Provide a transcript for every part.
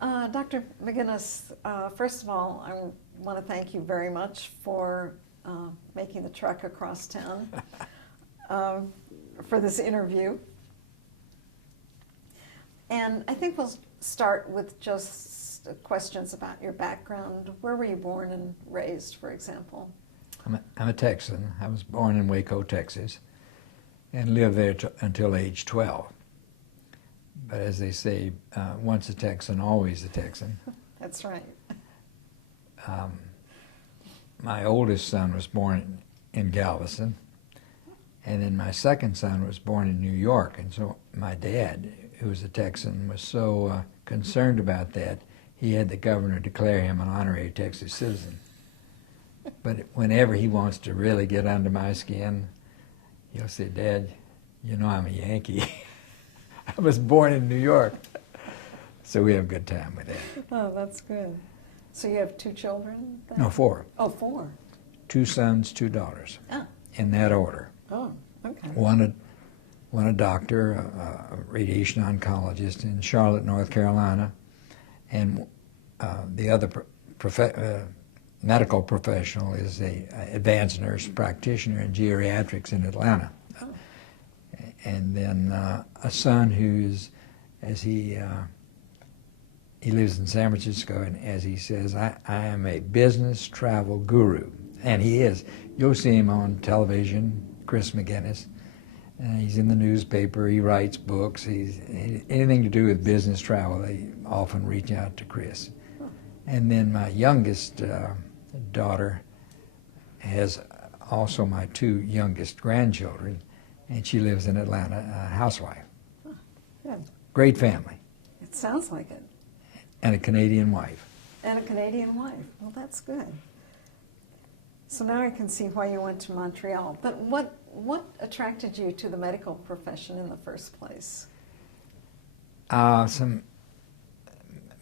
Dr. McGinnis, first of all, I want to thank you very much for making the trek across town for this interview. And I think we'll start with just questions about your background. Where were you born and raised, for example? I'm a Texan. I was born in Waco, Texas, and lived there until age 12. But as they say, once a Texan, always a Texan. That's right. My oldest son was born in Galveston, and then my second son was born in New York. And so my dad, who was a Texan, was so concerned about that, he had the governor declare him an honorary Texas citizen. But whenever he wants to really get under my skin, he'll say, "Dad, you know I'm a Yankee." I was born in New York. So we have a good time with that. Oh, that's good. So you have 2 children then? No, 4. Oh, 4. 2 sons, 2 daughters, Ah. in that order. Oh, okay. One a doctor, a radiation oncologist in Charlotte, North Carolina, and the other medical professional is a advanced nurse practitioner in geriatrics in Atlanta. Oh. And then a son who's, as he lives in San Francisco, and as he says, I am a business travel guru. And he is. You'll see him on television, Chris McGinnis. He's in the newspaper, he writes books, anything to do with business travel, they often reach out to Chris. And then my youngest daughter has also my 2 youngest grandchildren, and she lives in Atlanta, a housewife. Oh, good. Great family. It sounds like it. And a Canadian wife. And a Canadian wife. Well, that's good. So now I can see why you went to Montreal. But what attracted you to the medical profession in the first place? Some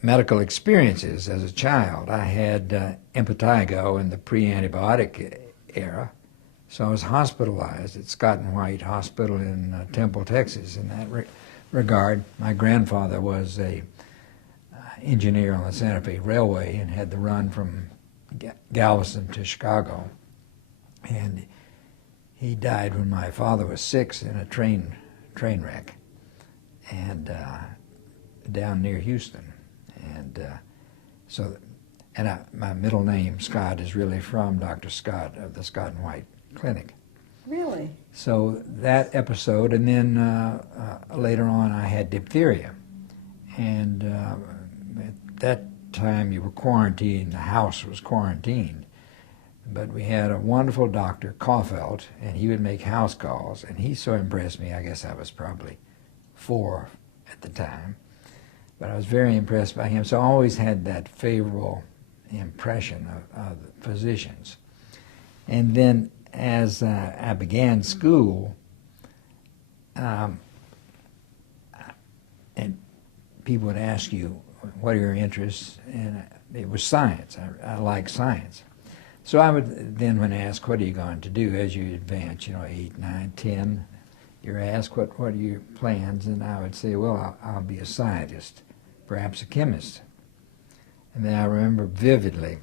medical experiences as a child. I had impetigo in the pre-antibiotic era, so I was hospitalized at Scott and White Hospital in Temple, Texas. In that regard, my grandfather was a engineer on the Santa Fe Railway and had the run from Galveston to Chicago. And he died when my father was 6 in a train wreck, and down near Houston. And my middle name, Scott, is really from Dr. Scott of the Scott and White Clinic. Really? So that episode, and then later on I had diphtheria. And at that time you were quarantined, the house was quarantined. But we had a wonderful doctor, Caulfield, and he would make house calls, and he so impressed me. I guess I was probably 4 at the time, but I was very impressed by him. So I always had that favorable impression of the physicians. And then as I began school, and people would ask you, what are your interests? And it was science. I like science. So I would then, when asked, what are you going to do as you advance, 8, 9, 10, you're asked, what are your plans? And I would say, well, I'll be a scientist, perhaps a chemist. And then I remember vividly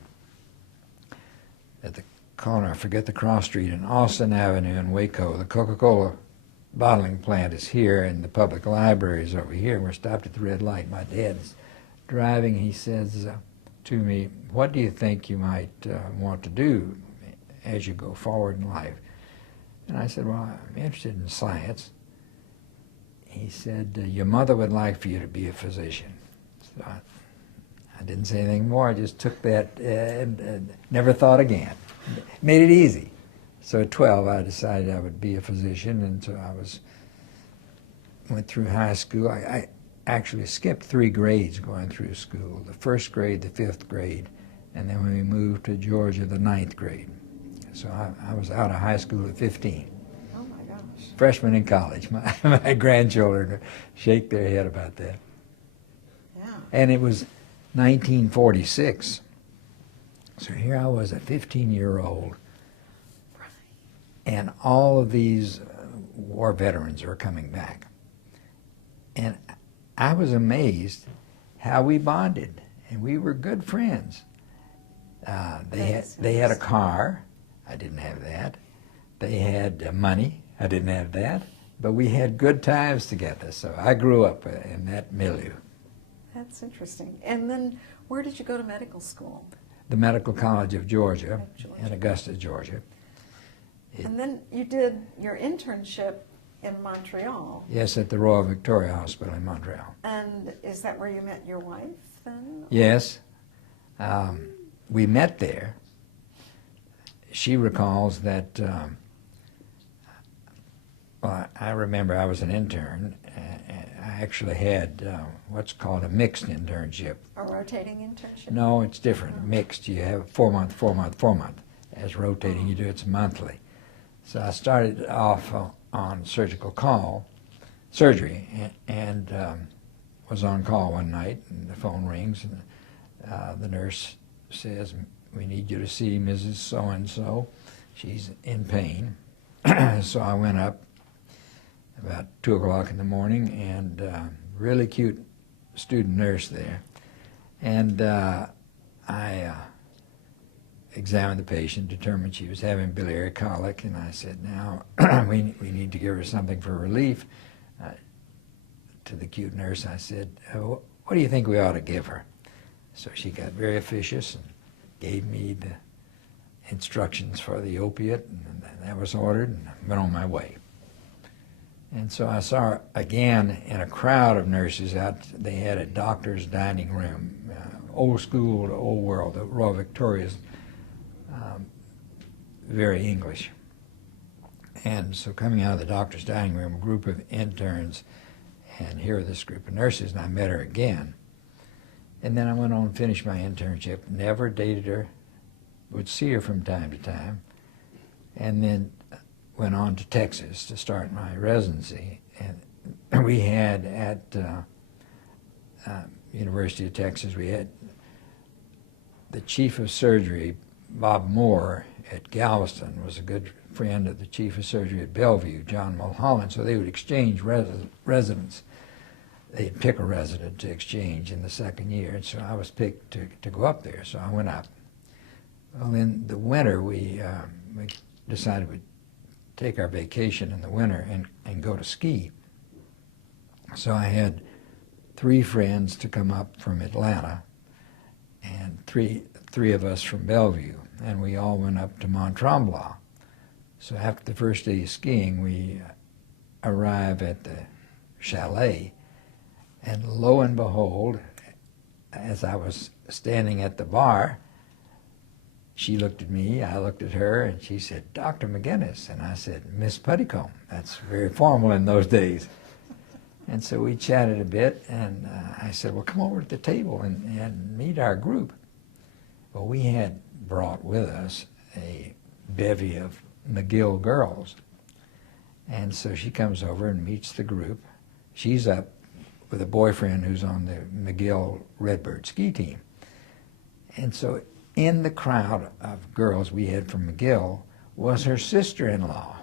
at the corner, I forget the cross street, in Austin Avenue in Waco, the Coca-Cola bottling plant is here and the public library is over here. We're stopped at the red light. My dad's driving. He says to me, what do you think you might want to do as you go forward in life? And I said, well, I'm interested in science. He said, your mother would like for you to be a physician. So I didn't say anything more. I just took that and never thought again. Made it easy. So at 12, I decided I would be a physician, and so went through high school. I actually skipped 3 grades going through school, the 1st grade, the 5th grade, and then when we moved to Georgia, the 9th grade. So I was out of high school at 15. Oh my gosh. Freshman in college. My grandchildren shake their head about that. Yeah. And it was 1946. So here I was, a 15-year-old, and all of these war veterans are coming back. And I was amazed how we bonded, and we were good friends. They had a car. I didn't have that. They had money. I didn't have that. But we had good times together, so I grew up in that milieu. That's interesting. And then where did you go to medical school? The Medical College of Georgia, in Augusta, Georgia. And then you did your internship in Montreal. Yes, at the Royal Victoria Hospital in Montreal. And is that where you met your wife then? Yes. We met there. She recalls that, well, I remember I was an intern. I actually had what's called a mixed internship. A rotating internship? No, it's different. Mixed. You have 4 month, 4 month, 4 month. As rotating, you do it's monthly. So I started off on surgery, and was on call one night, and the phone rings, and the nurse says, "We need you to see Mrs. So-and-so. She's in pain." So I went up about 2 o'clock in the morning, and really cute student nurse there. And I examined the patient, determined she was having biliary colic, and I said, "Now, we need to give her something for relief." To the cute nurse, I said, "What do you think we ought to give her?" So she got very officious and gave me the instructions for the opiate, and that was ordered, and I went on my way. And so I saw her again in a crowd of nurses out. They had a doctor's dining room, old school to old world. The Royal Victoria's very English. And so coming out of the doctor's dining room, a group of interns, and here was this group of nurses, and I met her again. And then I went on and finished my internship, never dated her, would see her from time to time, and then went on to Texas to start my residency. And we had at University of Texas, we had the chief of surgery, Bob Moore, at Galveston, was a good friend of the chief of surgery at Bellevue, John Mulholland, so they would exchange residents. They'd pick a resident to exchange in the second year, and so I was picked to go up there, so I went up. Well, in the winter, we decided we'd take our vacation in the winter and go to ski. So I had 3 friends to come up from Atlanta, and three of us from Bellevue, and we all went up to Montreal. So after the first day of skiing, we arrive at the chalet, and lo and behold, as I was standing at the bar, she looked at me, I looked at her, and she said, "Dr. McGinnis." And I said, "Miss Puttycomb." That's very formal in those days. And so we chatted a bit, and I said, "Well, come over to the table and meet our group." Well, we had brought with us a bevy of McGill girls. And so she comes over and meets the group. She's up with a boyfriend who's on the McGill Redbird ski team. And so in the crowd of girls we had from McGill was her sister-in-law.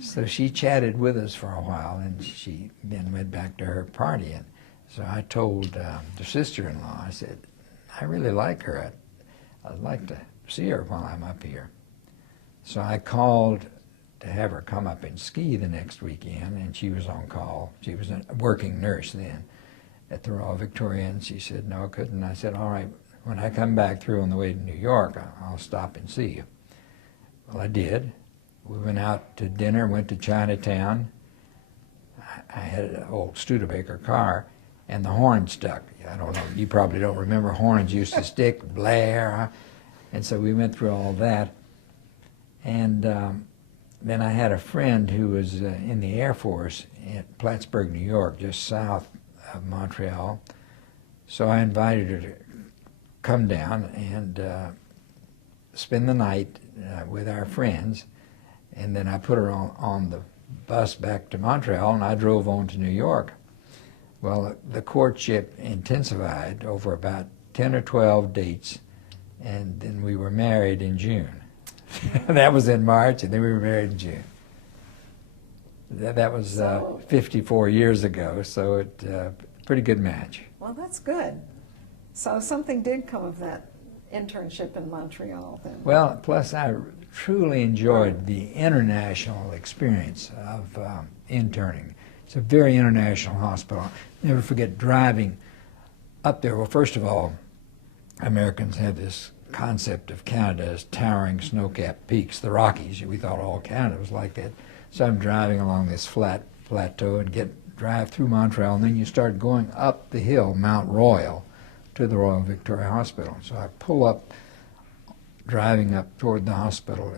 So she chatted with us for a while, and she then went back to her party. And so I told the sister-in-law, I said, "I really like her. I'd like to see her while I'm up here." So I called to have her come up and ski the next weekend, and she was on call. She was a working nurse then at the Royal Victoria, and she said, "No, I couldn't." I said, "All right, when I come back through on the way to New York, I'll stop and see you." Well, I did. We went out to dinner, went to Chinatown. I had an old Studebaker car, and the horn stuck. I don't know, you probably don't remember, horns used to stick, blare. And so we went through all that. And then I had a friend who was in the Air Force at Plattsburgh, New York, just south of Montreal. So I invited her to come down and spend the night with our friends. And then I put her on the bus back to Montreal, and I drove on to New York. Well, the courtship intensified over about 10 or 12 dates, and then we were married in June. That was in March, and then we were married in June. That was 54 years ago, so it pretty good match. Well, Well, that's good. So something did come of that internship in Montreal then. Well, plus I truly enjoyed the international experience of interning. It's a very international hospital. Never forget driving up there. Well, first of all, Americans have this concept of Canada as towering snow-capped peaks, the Rockies. We thought all Canada was like that. So I'm driving along this flat plateau and drive through Montreal, and then you start going up the hill, Mount Royal, to the Royal Victoria Hospital. So I pull up, driving up toward the hospital,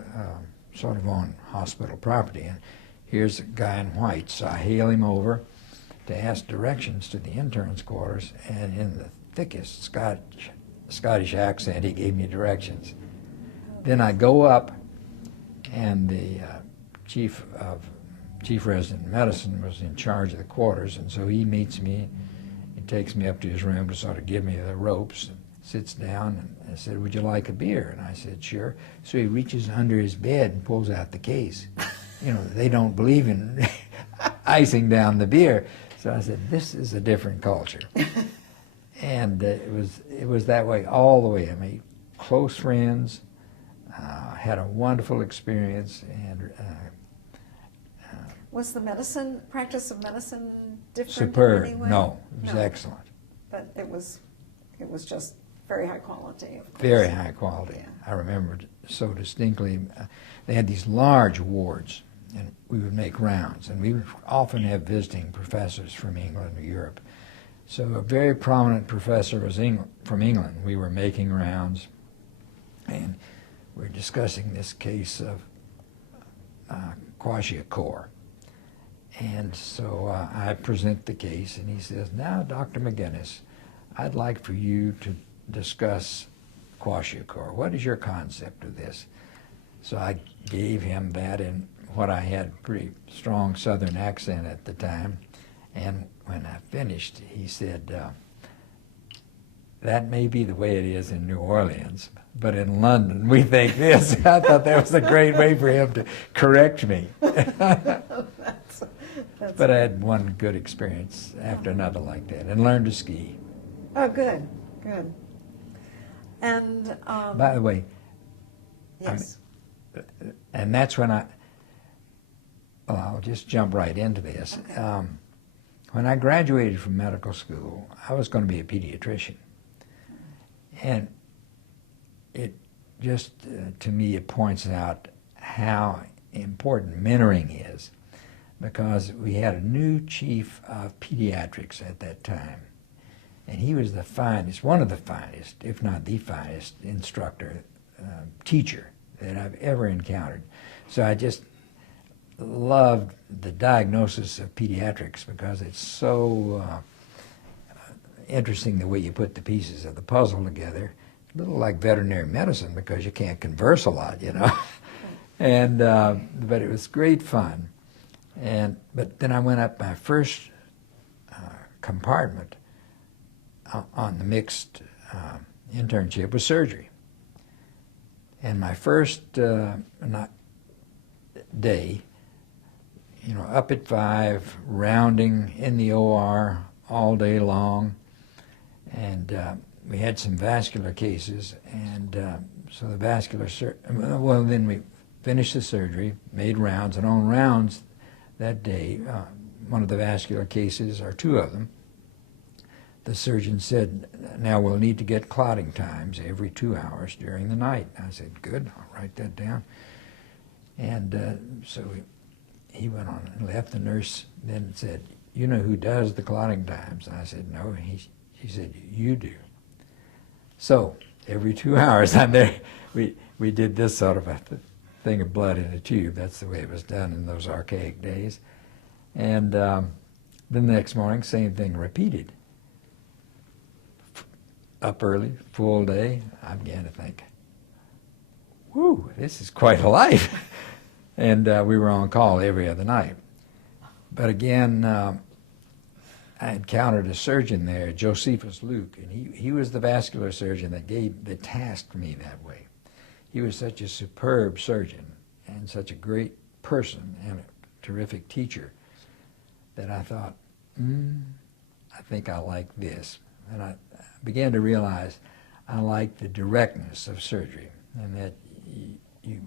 sort of on hospital property, and here's a guy in white. So I hail him over to ask directions to the interns' quarters, and in the thickest Scottish accent, he gave me directions. Then I go up, and the chief resident medicine was in charge of the quarters, and so he meets me. He takes me up to his room to sort of give me the ropes, and sits down, and I said, "Would you like a beer?" And I said, "Sure." So he reaches under his bed and pulls out the case. You know, they don't believe in icing down the beer. So I said, "This is a different culture." And it was that way all the way. I made close friends, had a wonderful experience, and was the practice of medicine different superb. in any way? No, it was excellent. But it was just very high quality, of course. Very high quality. Yeah. I remember it so distinctly. They had these large wards, and we would make rounds, and we would often have visiting professors from England or Europe. So a very prominent professor was from England. We were making rounds, and we were discussing this case of kwashiorkor. And so I present the case, and he says, "Now, Dr. McGinnis, I'd like for you to discuss kwashiorkor. What is your concept of this?" So I gave him that in what I had pretty strong Southern accent at the time. And when I finished, he said, "That may be the way it is in New Orleans, but in London we think this." I thought that was a great way for him to correct me. But I had one good experience after another like that, and learned to ski. Oh, good, good. And by the way, yes, and that's when I'll just jump right into this. Okay. When I graduated from medical school, I was going to be a pediatrician. And it just, to me, it points out how important mentoring is, because we had a new chief of pediatrics at that time. And he was the finest, one of the finest, if not the finest instructor, teacher that I've ever encountered. So I just loved the diagnosis of pediatrics, because it's so interesting the way you put the pieces of the puzzle together. A little like veterinary medicine, because you can't converse a lot, you know. And but it was great fun. But then I went up my first compartment on the mixed internship was surgery. And my first day, you know, up at 5, rounding in the OR all day long, and we had some vascular cases, and so the vascular well, then we finished the surgery, made rounds, and on rounds that day, one of the vascular cases, or 2 of them, the surgeon said, "Now we'll need to get clotting times every 2 hours during the night." I said, "Good, I'll write that down." And so he went on and left. The nurse then said, "You know who does the clotting times?" And I said, "No." She said, "You do." So every 2 hours I'm there. We did this sort of a thing of blood in a tube. That's the way it was done in those archaic days. And then the next morning, same thing repeated. Up early, full day, I began to think, "Whew, this is quite a life." And we were on call every other night. But again, I encountered a surgeon there, Josephus Luke, and he was the vascular surgeon that tasked me that way. He was such a superb surgeon and such a great person and a terrific teacher that I thought, I think I like this. And I began to realize I like the directness of surgery, and that you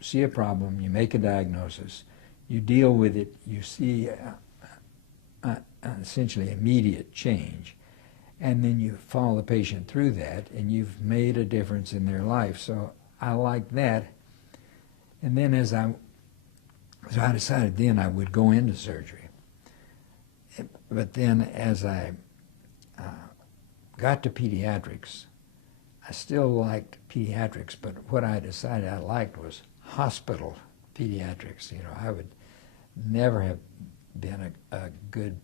see a problem, you make a diagnosis, you deal with it, you see essentially immediate change, and then you follow the patient through that, and you've made a difference in their life. So I like that. And then so I decided then I would go into surgery. But then as I got to pediatrics, I still liked pediatrics, but what I decided I liked was hospital pediatrics. You know, I would never have been a good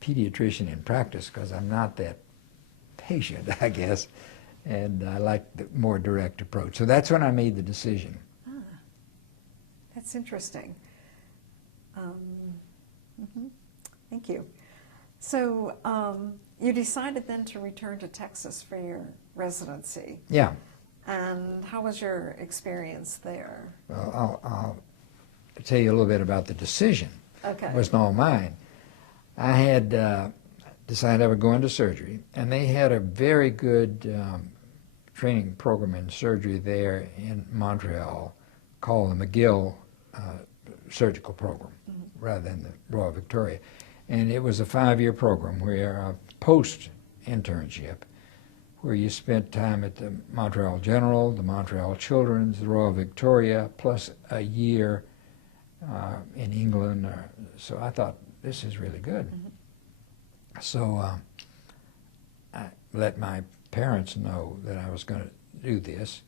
pediatrician in practice because I'm not that patient, I guess, and I like the more direct approach. So that's when I made the decision. That's interesting. Thank you. So you decided then to return to Texas for your residency. Yeah. And how was your experience there? Well, I'll tell you a little bit about the decision. Okay. It wasn't all mine. I had decided I would go into surgery, and they had a very good training program in surgery there in Montreal called the McGill surgical program, rather than the Royal Victoria. And it was a 5-year program where a post-internship, where you spent time at the Montreal General, the Montreal Children's, the Royal Victoria, plus a year in England. So I thought, this is really good. So I let my parents know that I was going to do this,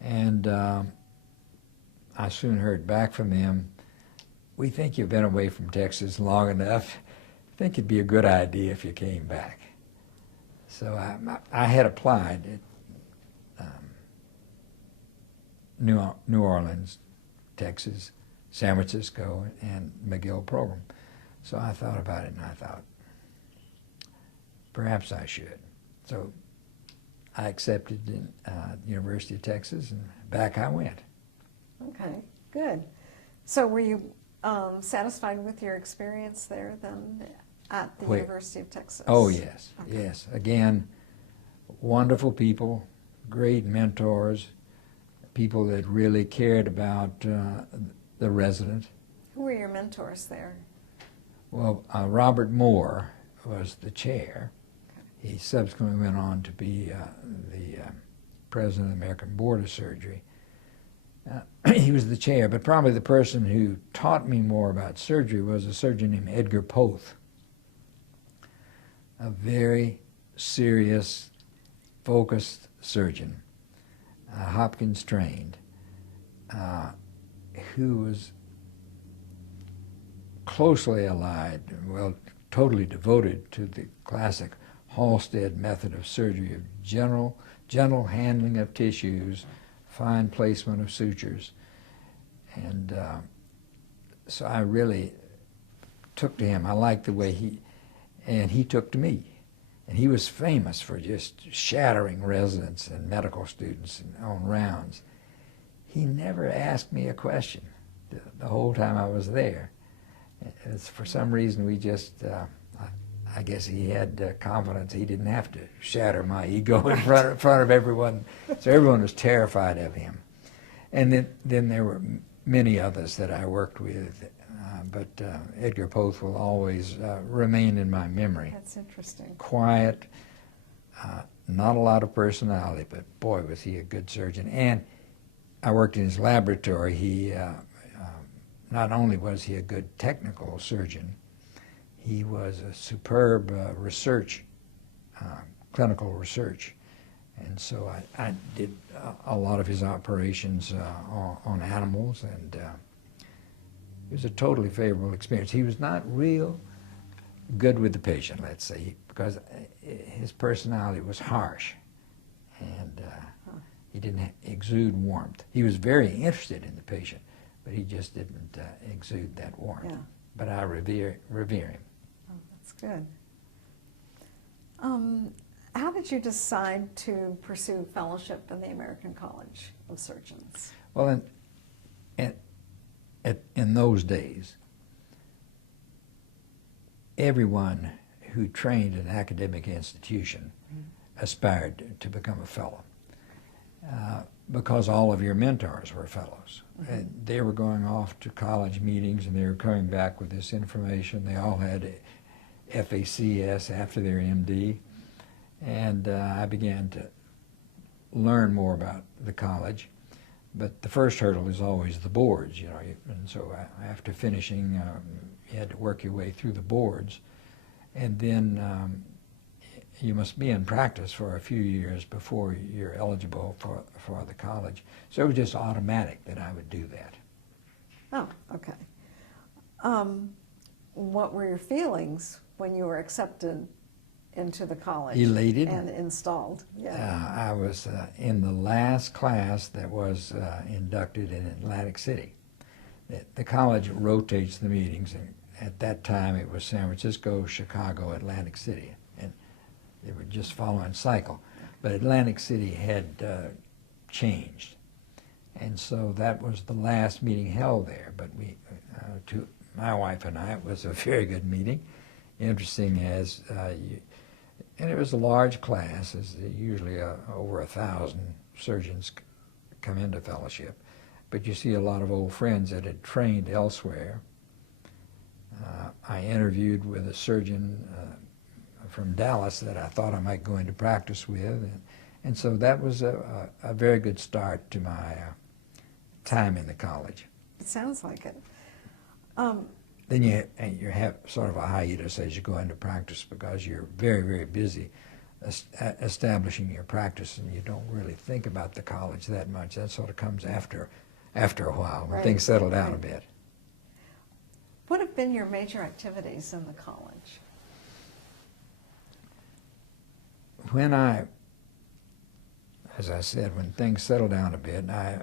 and I soon heard back from them, we think you've been away from Texas long enough. I think it'd be a good idea if you came back. So I had applied at New Orleans, Texas, San Francisco, and McGill program. So I thought about it, and I thought, perhaps I should. So I accepted in University of Texas, and back I went. Okay, good. So were you satisfied with your experience there then at the University of Texas? Oh, yes, Okay. yes. Again, wonderful people, great mentors, people that really cared about the resident. Who were your mentors there? Well, Robert Moore was the chair. He subsequently went on to be the president of the American Board of Surgery. He was the chair, but probably the person who taught me more about surgery was a surgeon named Edgar Poth, a very serious, focused surgeon, Hopkins trained, who was closely allied, well, totally devoted to the classic Halsted method of surgery of gentle handling of tissues, fine placement of sutures. And so I really took to him. I liked the way he took to me. And he was famous for just shattering residents and medical students on rounds. He never asked me a question the whole time I was there. For some reason, we just, I guess he had confidence. He didn't have to shatter my ego in front of everyone. So everyone was terrified of him. And then there were many others that I worked with, but Edgar Poth will always remain in my memory. That's interesting. Quiet, not a lot of personality, but boy, was he a good surgeon. And I worked in his laboratory. He not only was he a good technical surgeon, he was a superb clinical research. And so I did a lot of his operations on animals, and it was a totally favorable experience. He was not real good with the patient, let's say, because his personality was harsh, and he didn't exude warmth. He was very interested in the patient, but he just didn't exude that warmth. Yeah. But I revere him. Oh, that's good. How did you decide to pursue fellowship in the American College of Surgeons? Well, in those days, everyone who trained in an academic institution aspired to become a fellow, because all of your mentors were fellows. And they were going off to college meetings and they were coming back with this information. They all had FACS after their MD. And I began to learn more about the college. But the first hurdle is always the boards, you know. And so after finishing, you had to work your way through the boards. And then you must be in practice for a few years before you're eligible for the college. So it was just automatic that I would do that. Oh, okay. What were your feelings when you were accepted into the college? Elated. And installed, yeah. I was in the last class that was inducted in Atlantic City. The college rotates the meetings, and at that time it was San Francisco, Chicago, Atlantic City, and they were just following cycle. But Atlantic City had changed, and so that was the last meeting held there. But to my wife and I, it was a very good meeting. Interesting as and it was a large class, as usually over 1,000 surgeons come into fellowship. But you see a lot of old friends that had trained elsewhere. I interviewed with a surgeon from Dallas that I thought I might go into practice with. And so that was a very good start to my time in the college. It sounds like it. Then you have sort of a hiatus as you go into practice because you're very, very busy establishing your practice, and you don't really think about the college that much. That sort of comes after a while, when things settle down a bit. What have been your major activities in the college? When as I said, when things settled down a bit, I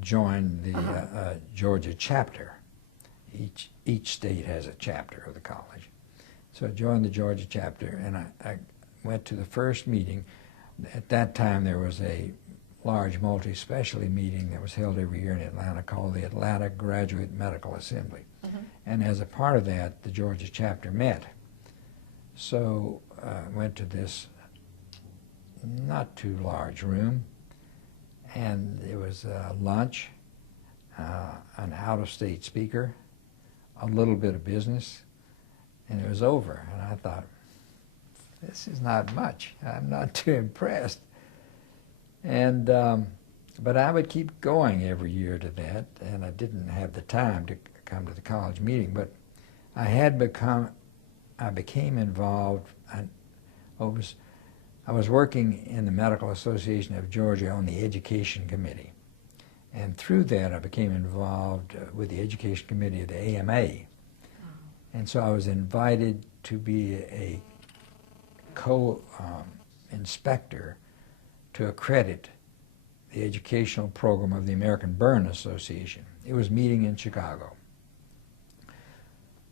joined the Georgia chapter. Each state has a chapter of the college. So I joined the Georgia chapter, and I went to the first meeting. At that time, there was a large multi-specialty meeting that was held every year in Atlanta called the Atlanta Graduate Medical Assembly. And as a part of that, the Georgia chapter met. So I went to this not too large room, and it was lunch, an out-of-state speaker, a little bit of business, and it was over. And I thought, this is not much. I'm not too impressed. And but I would keep going every year to that, and I didn't have the time to come to the college meeting. But I became involved. I was working in the Medical Association of Georgia on the Education Committee. And through that, I became involved with the Education Committee of the AMA. And so I was invited to be a co-inspector to accredit the educational program of the American Burn Association. It was meeting in Chicago.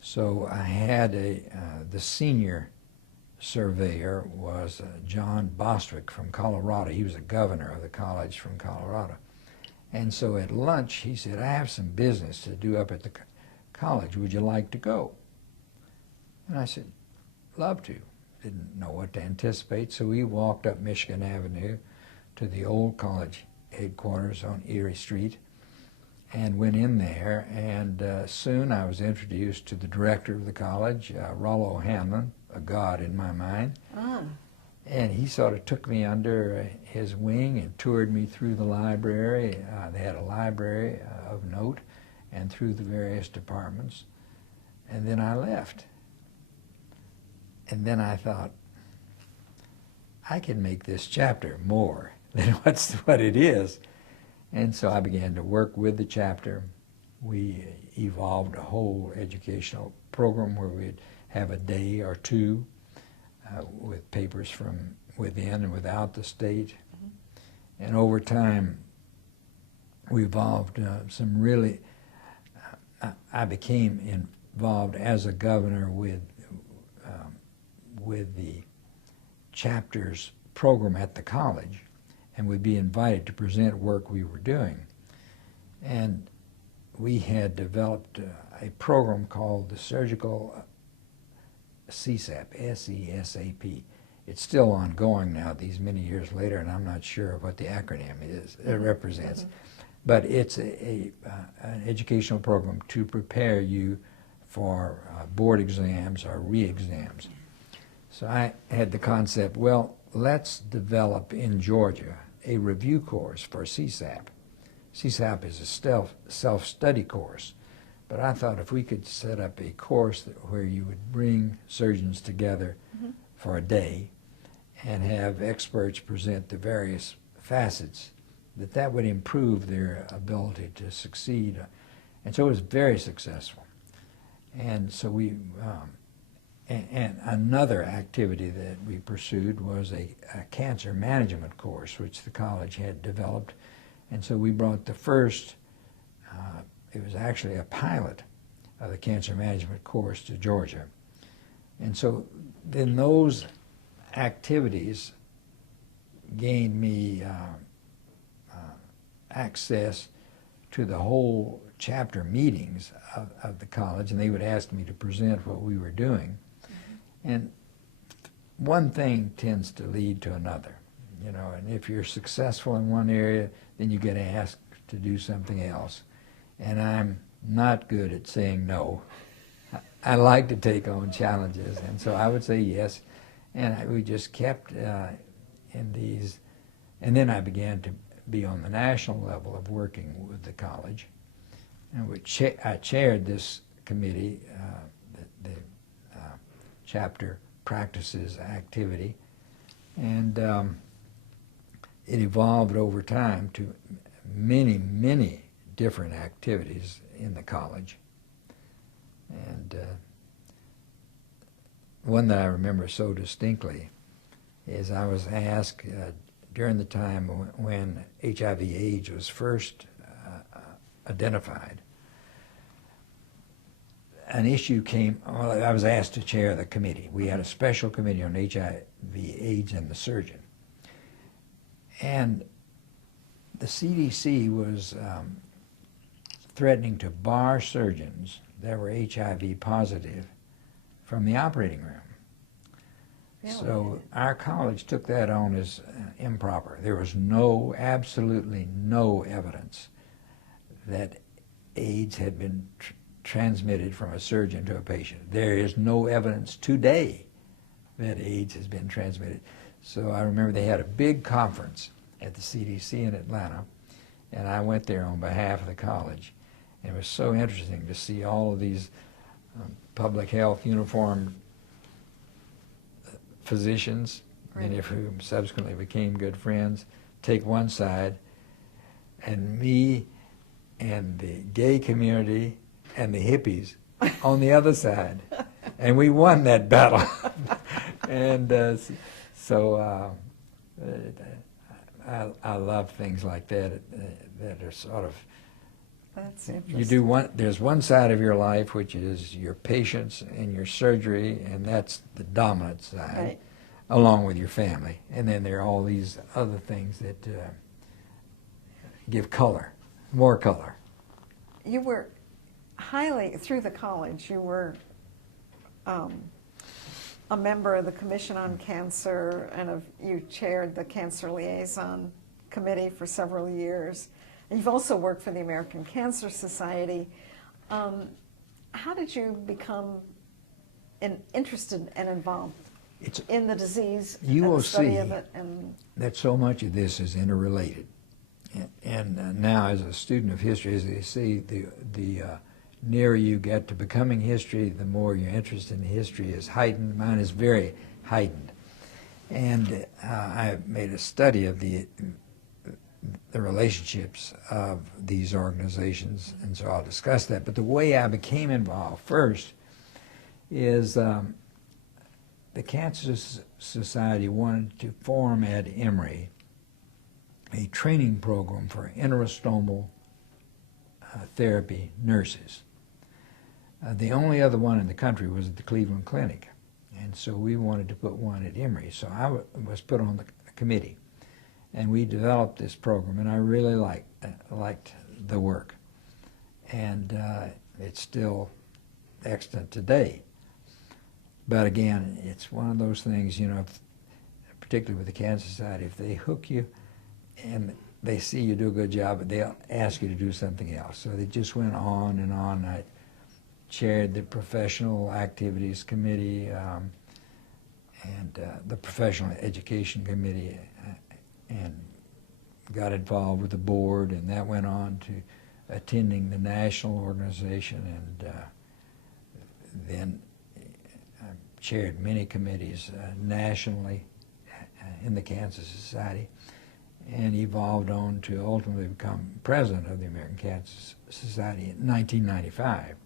So I had the senior surveyor was John Bostwick from Colorado. He was a governor of the college from Colorado. And so at lunch, he said, I have some business to do up at the college. Would you like to go? And I said, love to. Didn't know what to anticipate, so we walked up Michigan Avenue to the old college headquarters on Erie Street and went in there, and soon I was introduced to the director of the college, Rollo Hanlon, a god in my mind. And he sort of took me under his wing and toured me through the library. They had a library of note, and through the various departments. And then I left. And then I thought, I can make this chapter more than what it is. And so I began to work with the chapter. We evolved a whole educational program where we'd have a day or two with papers from within and without the state. And over time, we evolved some really, I became involved as a governor with the chapter's program at the college, and we'd be invited to present work we were doing. And we had developed a program called the Surgical CSAP, S-E-S-A-P. It's still ongoing now these many years later, and I'm not sure what the acronym is it represents. Mm-hmm. But it's an educational program to prepare you for board exams or re-exams. So I had the concept, well, let's develop in Georgia a review course for CSAP. CSAP is a self-study course, but I thought if we could set up a course where you would bring surgeons together mm-hmm. for a day and have experts present the various facets, that would improve their ability to succeed. And so it was very successful. And so we, and another activity that we pursued was a cancer management course, which the college had developed. And so we brought the first, it was actually a pilot of the cancer management course to Georgia. And so then those activities gained me access to the whole chapter meetings of the college, and they would ask me to present what we were doing. Mm-hmm. And one thing tends to lead to another, you know, and if you're successful in one area, then you get asked to do something else. And I'm not good at saying no. I like to take on challenges, and so I would say yes. And we just kept in these, and then I began to be on the national level of working with the college. And I chaired this committee, the chapter practices activity, and it evolved over time to many, many different activities in the college. And one that I remember so distinctly is I was asked during the time when HIV/AIDS was first identified. An issue came, well, I was asked to chair the committee. We had a special committee on HIV/AIDS and the surgeon. And the CDC was threatening to bar surgeons that were HIV positive from the operating room. Really? So our college took that on as improper. There was absolutely no evidence that AIDS had been transmitted from a surgeon to a patient. There is no evidence today that AIDS has been transmitted. So I remember they had a big conference at the CDC in Atlanta, and I went there on behalf of the college. And it was so interesting to see all of these public health uniformed physicians, many of whom subsequently became good friends, take one side, and me and the gay community and the hippies on the other side. And we won that battle. And so I love things like that that are sort of, that's interesting. you do there's one side of your life which is your patients and your surgery, and that's the dominant side, right, along with your family. And then there are all these other things that give color, more color. You were through the college, you were a member of the Commission on Cancer, and you chaired the Cancer Liaison Committee for several years. And you've also worked for the American Cancer Society. How did you become interested and involved in the disease you and will the study see of it? And that so much of this is interrelated. And now, as a student of history, as they say, the nearer you get to becoming history, the more your interest in history is heightened. Mine is very heightened. And I made a study of the relationships of these organizations, and so I'll discuss that. But the way I became involved first is the Cancer Society wanted to form at Emory a training program for interostomal therapy nurses. The only other one in the country was at the Cleveland Clinic, and so we wanted to put one at Emory. So I was put on the committee, and we developed this program, and I really liked the work, and it's still extant today. But again, it's one of those things, you know, particularly with the Cancer Society, if they hook you and they see you do a good job, they'll ask you to do something else. So they just went on and on. I chaired the Professional Activities Committee and the Professional Education Committee and got involved with the board, and that went on to attending the national organization, and then I chaired many committees nationally in the Cancer Society, and evolved on to ultimately become president of the American Cancer Society in 1995.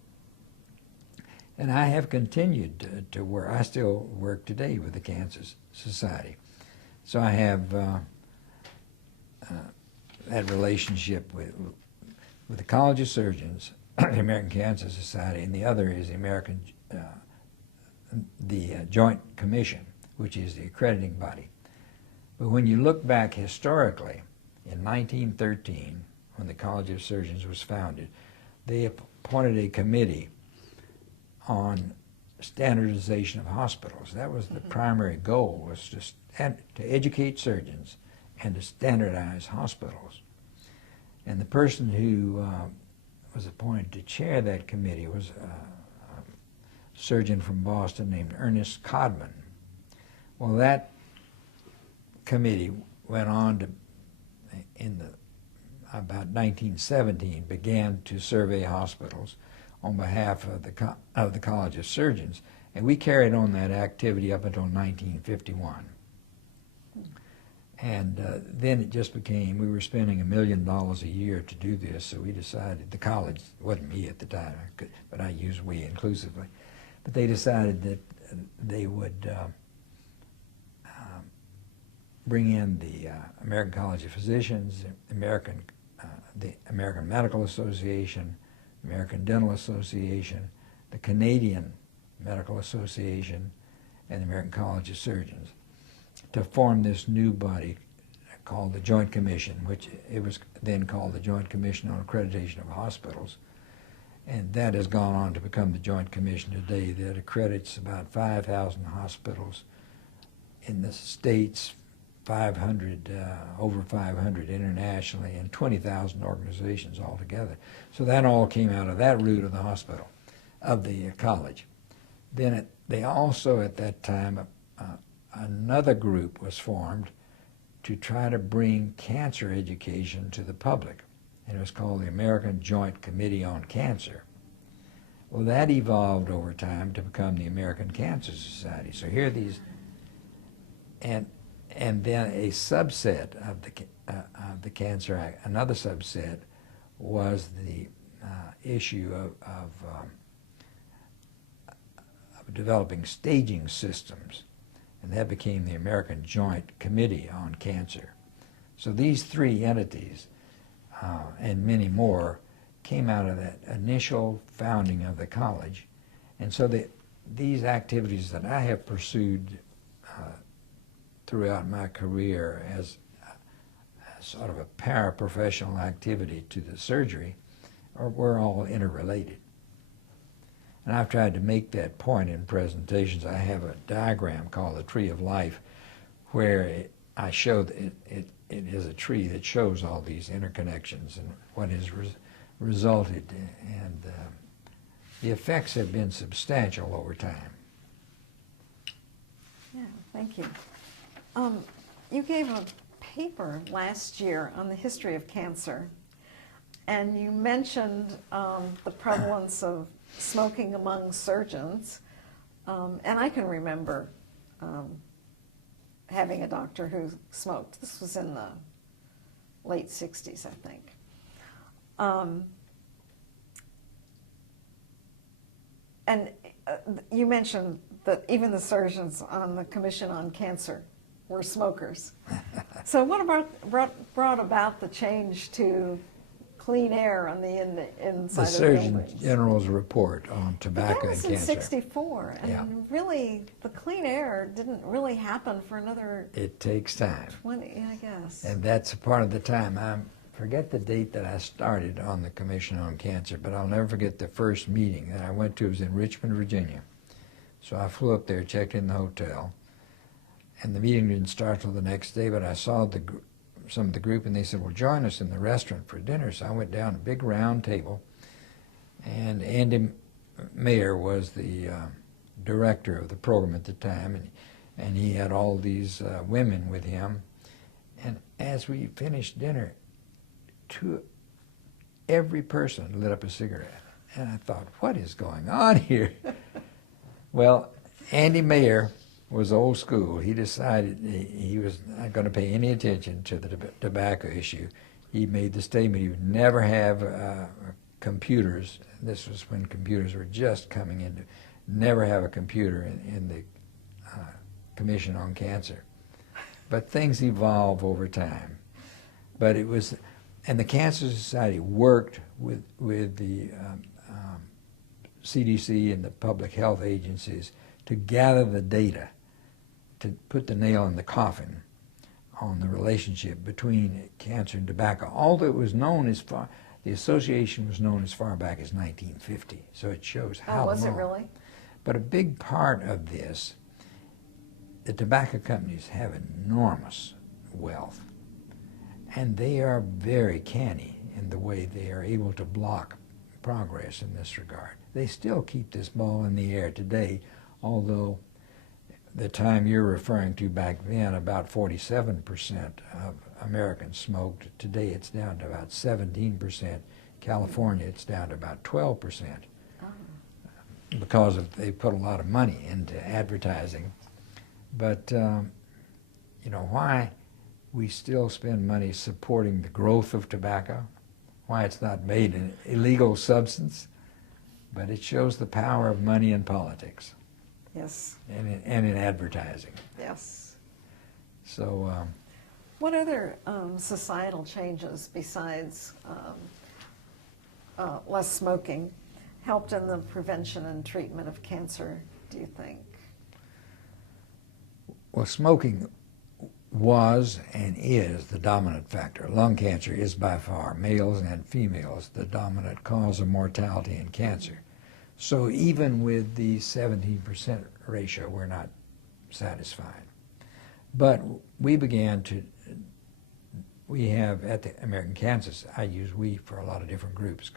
And I have continued to work. I still work today with the Cancer Society. So I have that relationship with the College of Surgeons, the American Cancer Society, and the other is the Joint Commission, which is the accrediting body. But when you look back historically, in 1913, when the College of Surgeons was founded, they appointed a committee on standardization of hospitals. That was the primary goal, was to educate surgeons and to standardize hospitals. And the person who was appointed to chair that committee was a surgeon from Boston named Ernest Codman. Well, that committee went on to, about 1917, began to survey hospitals on behalf of the College of Surgeons, and we carried on that activity up until 1951. And then it just became, we were spending $1 million a year to do this, so we decided, the college, it wasn't me at the time, but I use we inclusively, but they decided that they would bring in the American College of Physicians, the American Medical Association, American Dental Association, the Canadian Medical Association, and the American College of Surgeons to form this new body called the Joint Commission, which it was then called the Joint Commission on Accreditation of Hospitals. And that has gone on to become the Joint Commission today that accredits about 5,000 hospitals in the States, 500, over 500 internationally, and 20,000 organizations altogether. So that all came out of that root of the hospital, of the college. Then they also, at that time, another group was formed to try to bring cancer education to the public, and it was called the American Joint Committee on Cancer. Well, that evolved over time to become the American Cancer Society. So here are these, and then a subset of the Cancer Act, another subset was the issue of developing staging systems, and that became the American Joint Committee on Cancer. So these three entities and many more came out of that initial founding of the college, and so these activities that I have pursued throughout my career as sort of a paraprofessional activity to the surgery were all interrelated. And I've tried to make that point in presentations. I have a diagram called the Tree of Life where I show that it is a tree that shows all these interconnections and what has resulted, and the effects have been substantial over time. Yeah, thank you. You gave a paper last year on the history of cancer, and you mentioned the prevalence of smoking among surgeons, and I can remember having a doctor who smoked. This was in the late 60s, I think. And you mentioned that even the surgeons on the Commission on Cancer were smokers. So what brought about the change to clean air on the inside of the buildings? The Surgeon General's report on tobacco and cancer. That was in '64, and yeah. Really, the clean air didn't really happen for another... It takes time. 20, I guess. And that's a part of the time. I forget the date that I started on the Commission on Cancer, but I'll never forget the first meeting that I went to. It was in Richmond, Virginia, So I flew up there, checked in the hotel, and the meeting didn't start till the next day, but I saw some of the group, and they said, well, join us in the restaurant for dinner. So I went down a big round table, and Andy Mayer was the director of the program at the time, and he had all these women with him. And as we finished dinner, every person lit up a cigarette. And I thought, what is going on here? Well, Andy Mayer was old school. He decided he was not going to pay any attention to the tobacco issue. He made the statement he would never have computers. This was when computers were just coming into, never have a computer in the Commission on Cancer. But things evolve over time. But it was, and the Cancer Society worked with the CDC and the public health agencies to gather the data to put the nail in the coffin on the relationship between cancer and tobacco. Although it was known as far, the association was known as far back as 1950, so it shows how long. Oh, was it really? But a big part of this, the tobacco companies have enormous wealth, and they are very canny in the way they are able to block progress in this regard. They still keep this ball in the air today, although the time you're referring to back then, about 47% of Americans smoked. Today it's down to about 17%. California, it's down to about 12%. Because they put a lot of money into advertising. But, you know, why we still spend money supporting the growth of tobacco, why it's not made an illegal substance, but it shows the power of money in politics. Yes. And in advertising. Yes. So. What other societal changes besides less smoking helped in the prevention and treatment of cancer, do you think? Well, smoking was and is the dominant factor. Lung cancer is by far, males and females, the dominant cause of mortality in cancer. So even with the 17% ratio, we're not satisfied. But we began to, we have at the American Cancer, I use we for a lot of different groups,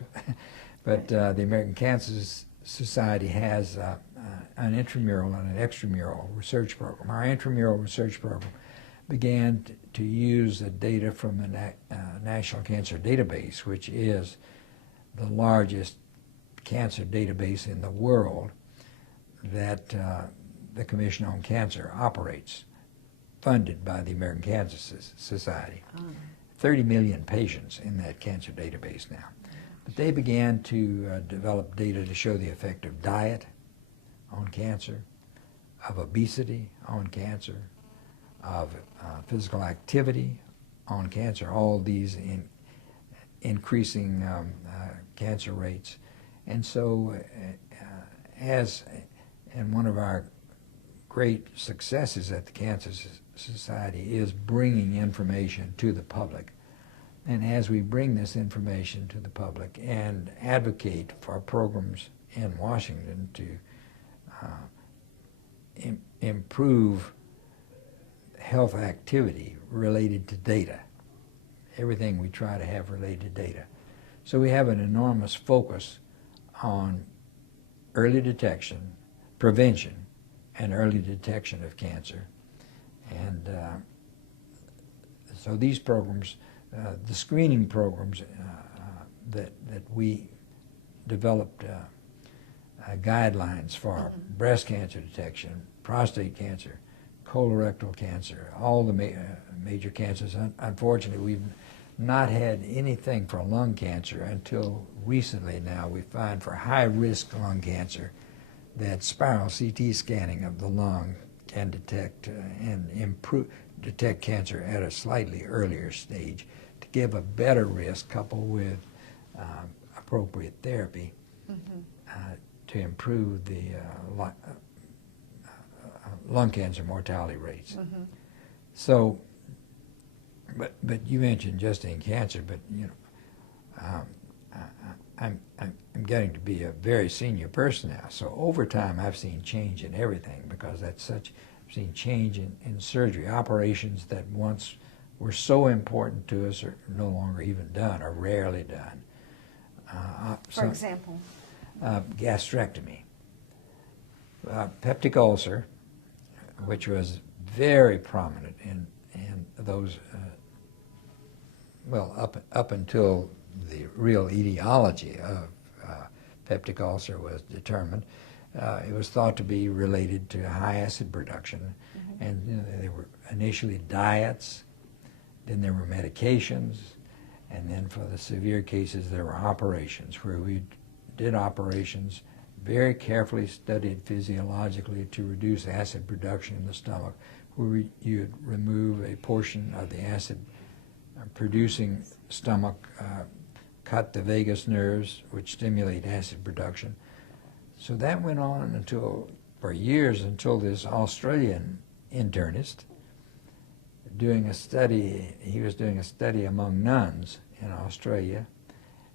but the American Cancer Society has an intramural and an extramural research program. Our intramural research program began to use the data from the National Cancer Database, which is the largest cancer database in the world that the Commission on Cancer operates, funded by the American Cancer Society. 30 million patients in that cancer database now. But they began to develop data to show the effect of diet on cancer, of obesity on cancer, of physical activity on cancer, all these increasing cancer rates. And so and one of our great successes at the Cancer Society is bringing information to the public. And as we bring this information to the public and advocate for programs in Washington to improve health activity related to data, everything we try to have related to data. So we have an enormous focus on early detection, prevention, and early detection of cancer. And so these programs, the screening programs that we developed guidelines for breast cancer detection, prostate cancer, colorectal cancer, all the major cancers. Unfortunately, we've not had anything for lung cancer until recently now. We find for high-risk lung cancer that spiral CT scanning of the lung can detect and detect cancer at a slightly earlier stage to give a better risk coupled with appropriate therapy to improve the lung cancer mortality rates. So, but you mentioned just in cancer, but you know, I'm I'm getting to be a very senior person now. So over time, I've seen change in everything because I've seen change in surgery. Operations that once were so important to us are no longer even done or rarely done. For example? Gastrectomy. Peptic ulcer, which was very prominent in those, well, up until the real etiology of peptic ulcer was determined. It was thought to be related to high acid production, and there were initially diets, then there were medications, and then for the severe cases there were operations where we did operations, very carefully studied physiologically to reduce acid production in the stomach, where you'd remove a portion of the acid producing stomach, cut the vagus nerves, which stimulate acid production. So that went on for years until this Australian internist doing a study, he was doing a study among nuns in Australia,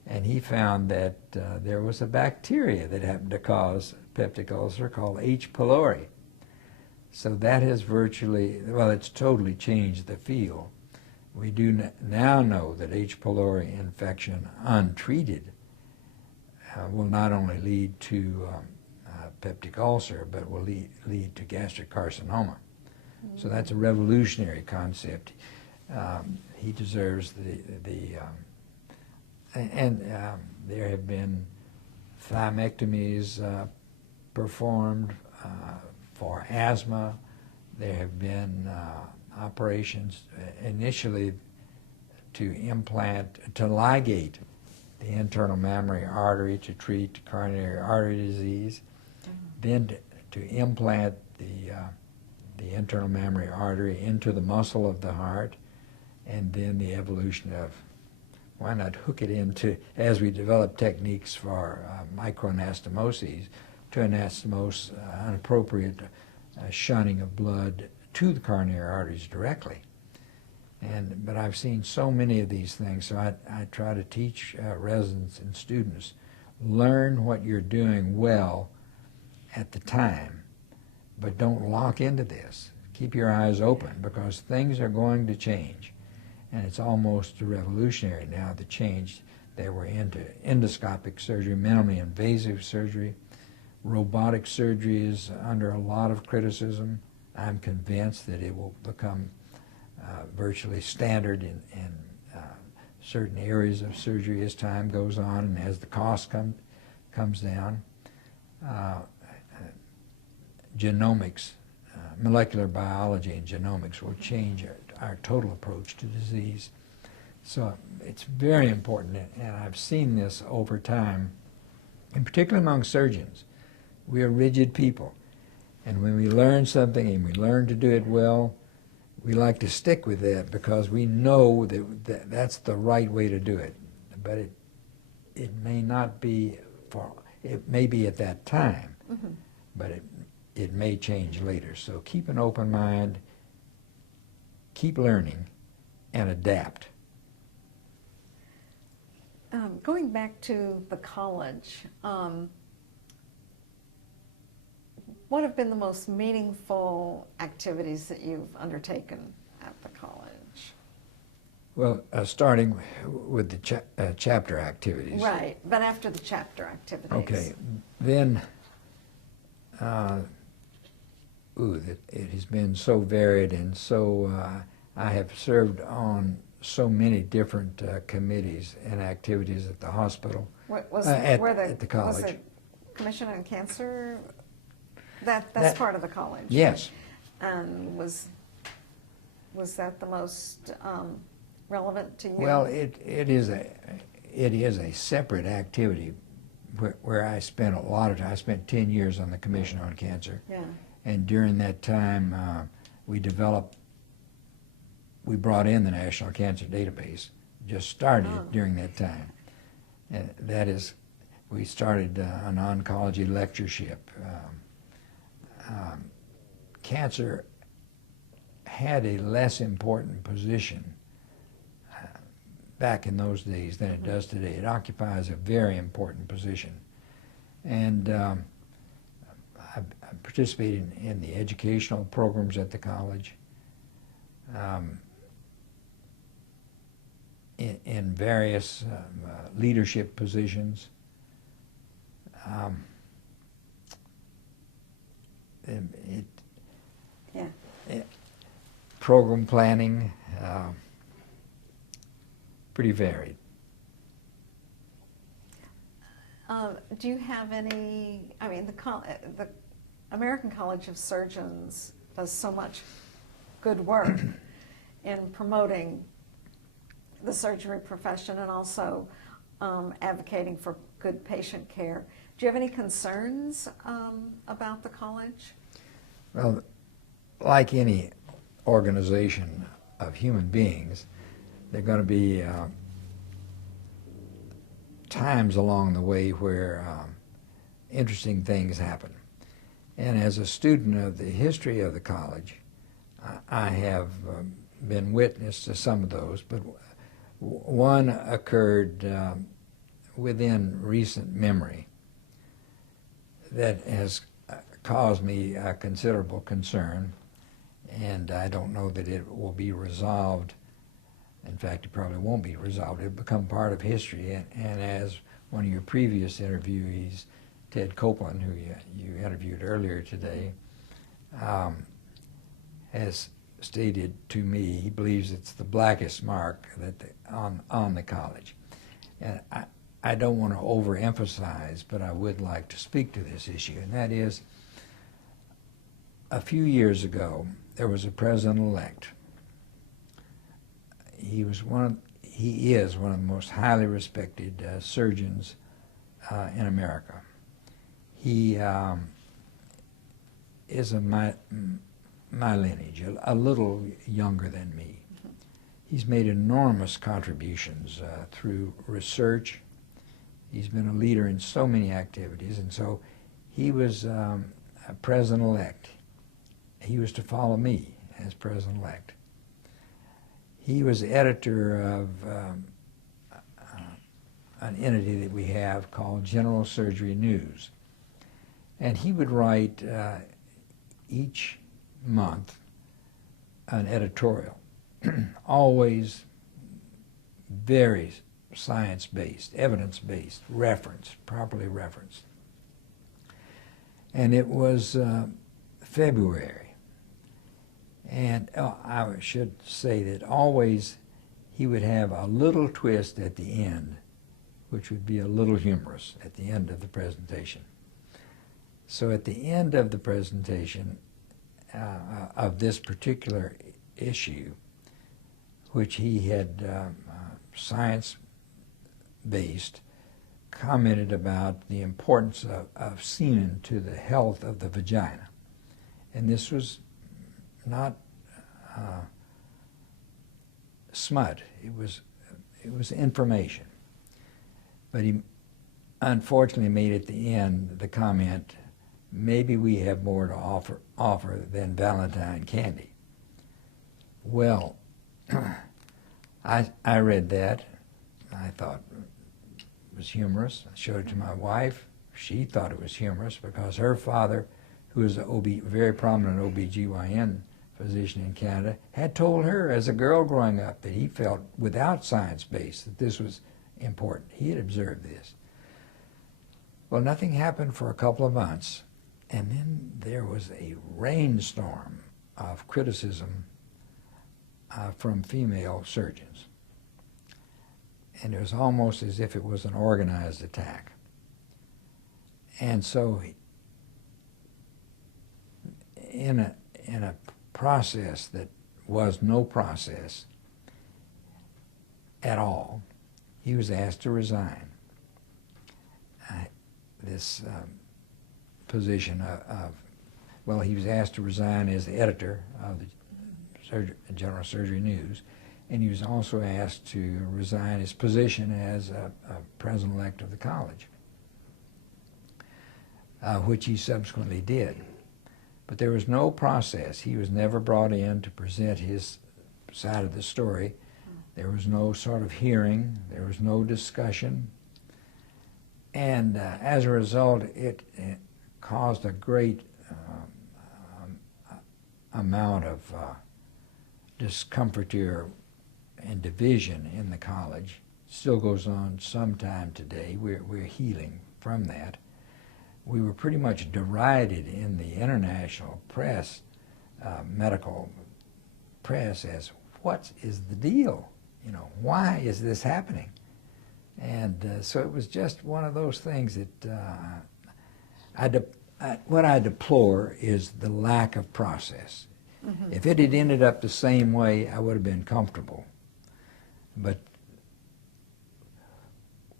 and he found that there was a bacteria that happened to cause peptic ulcer called H. pylori. So that has virtually, well, it's totally changed the field. We do now know that H. pylori infection untreated will not only lead to peptic ulcer, but will lead to gastric carcinoma. So that's a revolutionary concept. He deserves and there have been thymectomies performed for asthma. There have been operations initially to ligate the internal mammary artery to treat coronary artery disease, then to implant the internal mammary artery into the muscle of the heart, and then the evolution of why not hook it into, as we develop techniques for microanastomoses, to anastomose an appropriate shunning of blood to the coronary arteries directly. But I've seen so many of these things, so I try to teach residents and students, learn what you're doing well at the time, but don't lock into this. Keep your eyes open, because things are going to change. And it's almost revolutionary now, the change. They were into endoscopic surgery, minimally invasive surgery. Robotic surgery is under a lot of criticism. I'm convinced that it will become virtually standard in certain areas of surgery as time goes on and as the cost comes down. Genomics, molecular biology and genomics will change our total approach to disease. So it's very important, and I've seen this over time, and particularly among surgeons. We are rigid people, and when we learn something and we learn to do it well, we like to stick with that because we know that that's the right way to do it. But it may not be it may be at that time, but it may change later. So keep an open mind, keep learning, and adapt. Going back to the college, what have been the most meaningful activities that you've undertaken at the college? Well, starting with the chapter activities. Right, but after the chapter activities. Okay, then it has been so varied, and so I have served on so many different committees and activities at the hospital, at the college. Was it Commission on Cancer? That's part of the college. Yes. And was that the most relevant to you? Well, it is a separate activity where I spent a lot of time. I spent 10 years on the Commission on Cancer. Yeah. And during that time, we brought in the National Cancer Database, just started during that time. And that is, we started an oncology lectureship. Cancer had a less important position back in those days than it does today. It occupies a very important position. And I participated in the educational programs at the college, in various leadership positions. Program planning, pretty varied. Do you have any, I mean, the American College of Surgeons does so much good work in promoting the surgery profession and also advocating for good patient care. Do you have any concerns about the college? Well, like any organization of human beings, there are going to be times along the way where interesting things happen. And as a student of the history of the college, I have been witness to some of those, but one occurred within recent memory that has caused me considerable concern, and I don't know that it will be resolved. In fact, it probably won't be resolved. It'll become part of history, and as one of your previous interviewees, Ted Copeland, who you interviewed earlier today, has stated to me, he believes it's the blackest mark that on the college. And I don't want to overemphasize, but I would like to speak to this issue, and that is, a few years ago, there was a president-elect. He is one of the most highly respected surgeons in America. He is of my lineage, a little younger than me. He's made enormous contributions through research. He's been a leader in so many activities, and so he was a president-elect. He was to follow me as president-elect. He was editor of an entity that we have called General Surgery News. And he would write each month an editorial, always very science-based, evidence-based, properly referenced. And it was February. And I should say that always he would have a little twist at the end, which would be a little humorous at the end of the presentation. So at the end of the presentation of this particular issue, which he had science-based, commented about the importance of semen to the health of the vagina. And this was not smut. It was information. But he unfortunately made at the end the comment, maybe we have more to offer than Valentine candy. Well, I read that. I thought it was humorous. I showed it to my wife. She thought it was humorous because her father, who was a very prominent OB/GYN physician in Canada, had told her as a girl growing up that he felt without science-based that this was important. He had observed this. Well, nothing happened for a couple of months, and then there was a rainstorm of criticism from female surgeons. And it was almost as if it was an organized attack. And so in a process that was no process at all, he was asked to resign this position well, he was asked to resign as the editor of the General Surgery News, and he was also asked to resign his position as a president-elect of the college, which he subsequently did. But there was no process. He was never brought in to present his side of the story. There was no sort of hearing. There was no discussion. And as a result, it caused a great amount of discomfiture and division in the college. Still goes on sometime today. We're healing from that. We were pretty much derided in the international press, medical press, as what is the deal? You know, why is this happening? And so it was just one of those things that what I deplore is the lack of process. Mm-hmm. If it had ended up the same way, I would have been comfortable. But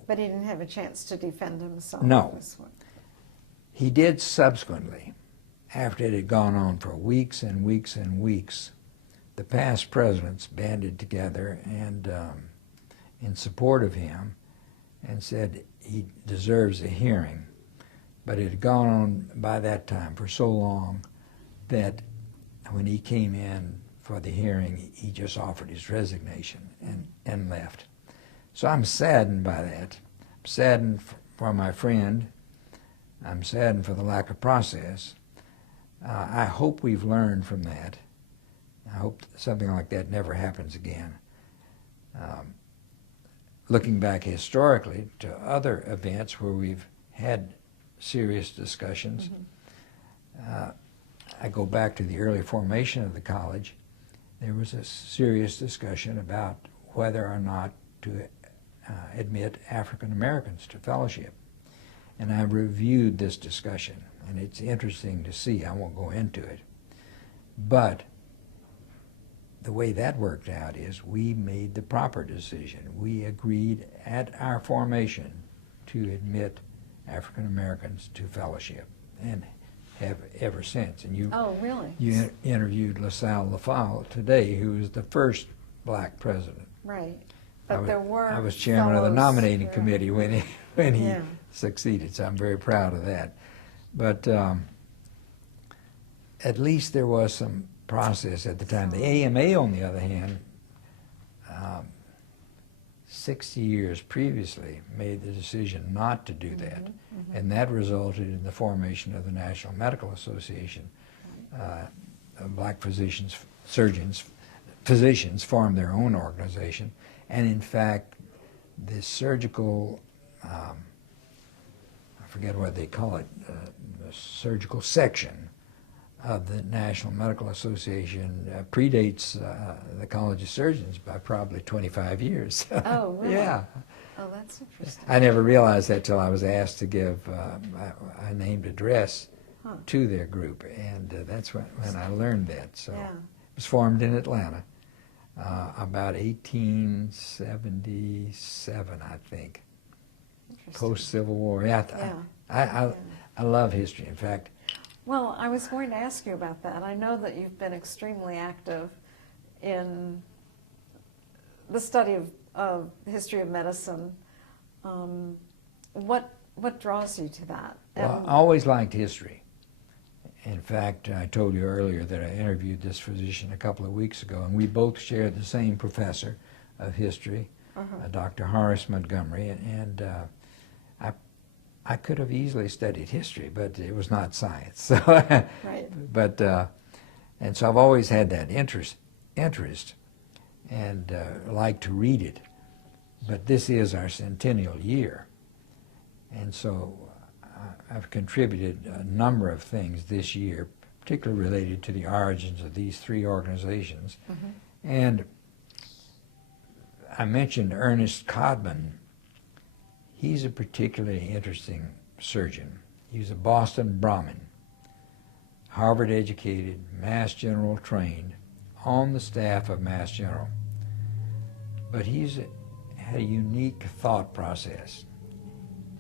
he didn't have a chance to defend himself. No. He did subsequently, after it had gone on for weeks and weeks and weeks. The past presidents banded together and in support of him and said he deserves a hearing. But it had gone on by that time for so long that when he came in for the hearing, he just offered his resignation and left. So I'm saddened by that. I'm saddened for my friend. I'm saddened for the lack of process. I hope we've learned from that. I hope something like that never happens again. Looking back historically to other events where we've had serious discussions, mm-hmm. I go back to the early formation of the college. There was a serious discussion about whether or not to admit African Americans to fellowship. And I reviewed this discussion, and it's interesting to see. I won't go into it. But the way that worked out is we made the proper decision. We agreed at our formation to admit African Americans to fellowship, and have ever since. And you, oh, really? You interviewed LaSalle Lafayette today, who was the first black president. Right, but there were. I was chairman of the nominating committee when he yeah. succeeded, so I'm very proud of that. But at least there was some process at the time. The AMA, on the other hand, 60 years previously made the decision not to do that, mm-hmm. and that resulted in the formation of the National Medical Association. Black physicians formed their own organization, and in fact, the surgical, I forget what they call it, the surgical section of the National Medical Association predates the College of Surgeons by probably 25 years. Oh, really? Yeah. Oh, that's interesting. I never realized that till I was asked to give a named address to their group, and that's when I learned that. So yeah. It was formed in Atlanta about 1877, I think, post-Civil War. Yeah, I love history. In fact, well, I was going to ask you about that. I know that you've been extremely active in the study of history of medicine. What draws you to that? Well, I always liked history. In fact, I told you earlier that I interviewed this physician a couple of weeks ago, and we both shared the same professor of history, Dr. Horace Montgomery, and I could have easily studied history, but it was not science. So right. But and so I've always had that interest, and like to read it. But this is our centennial year, and so I've contributed a number of things this year, particularly related to the origins of these three organizations. Mm-hmm. And I mentioned Ernest Codman. He's a particularly interesting surgeon. He's a Boston Brahmin, Harvard educated, Mass General trained, on the staff of Mass General. But he's had a unique thought process.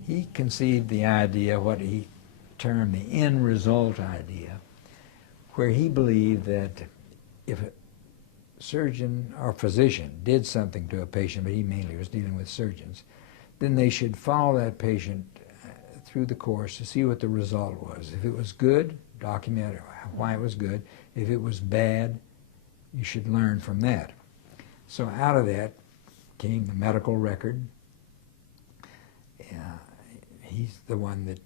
He conceived the idea, what he termed the end result idea, where he believed that if a surgeon or physician did something to a patient, but he mainly was dealing with surgeons, then they should follow that patient through the course to see what the result was. If it was good, document why it was good. If it was bad, you should learn from that. So out of that became the medical record. He's the one that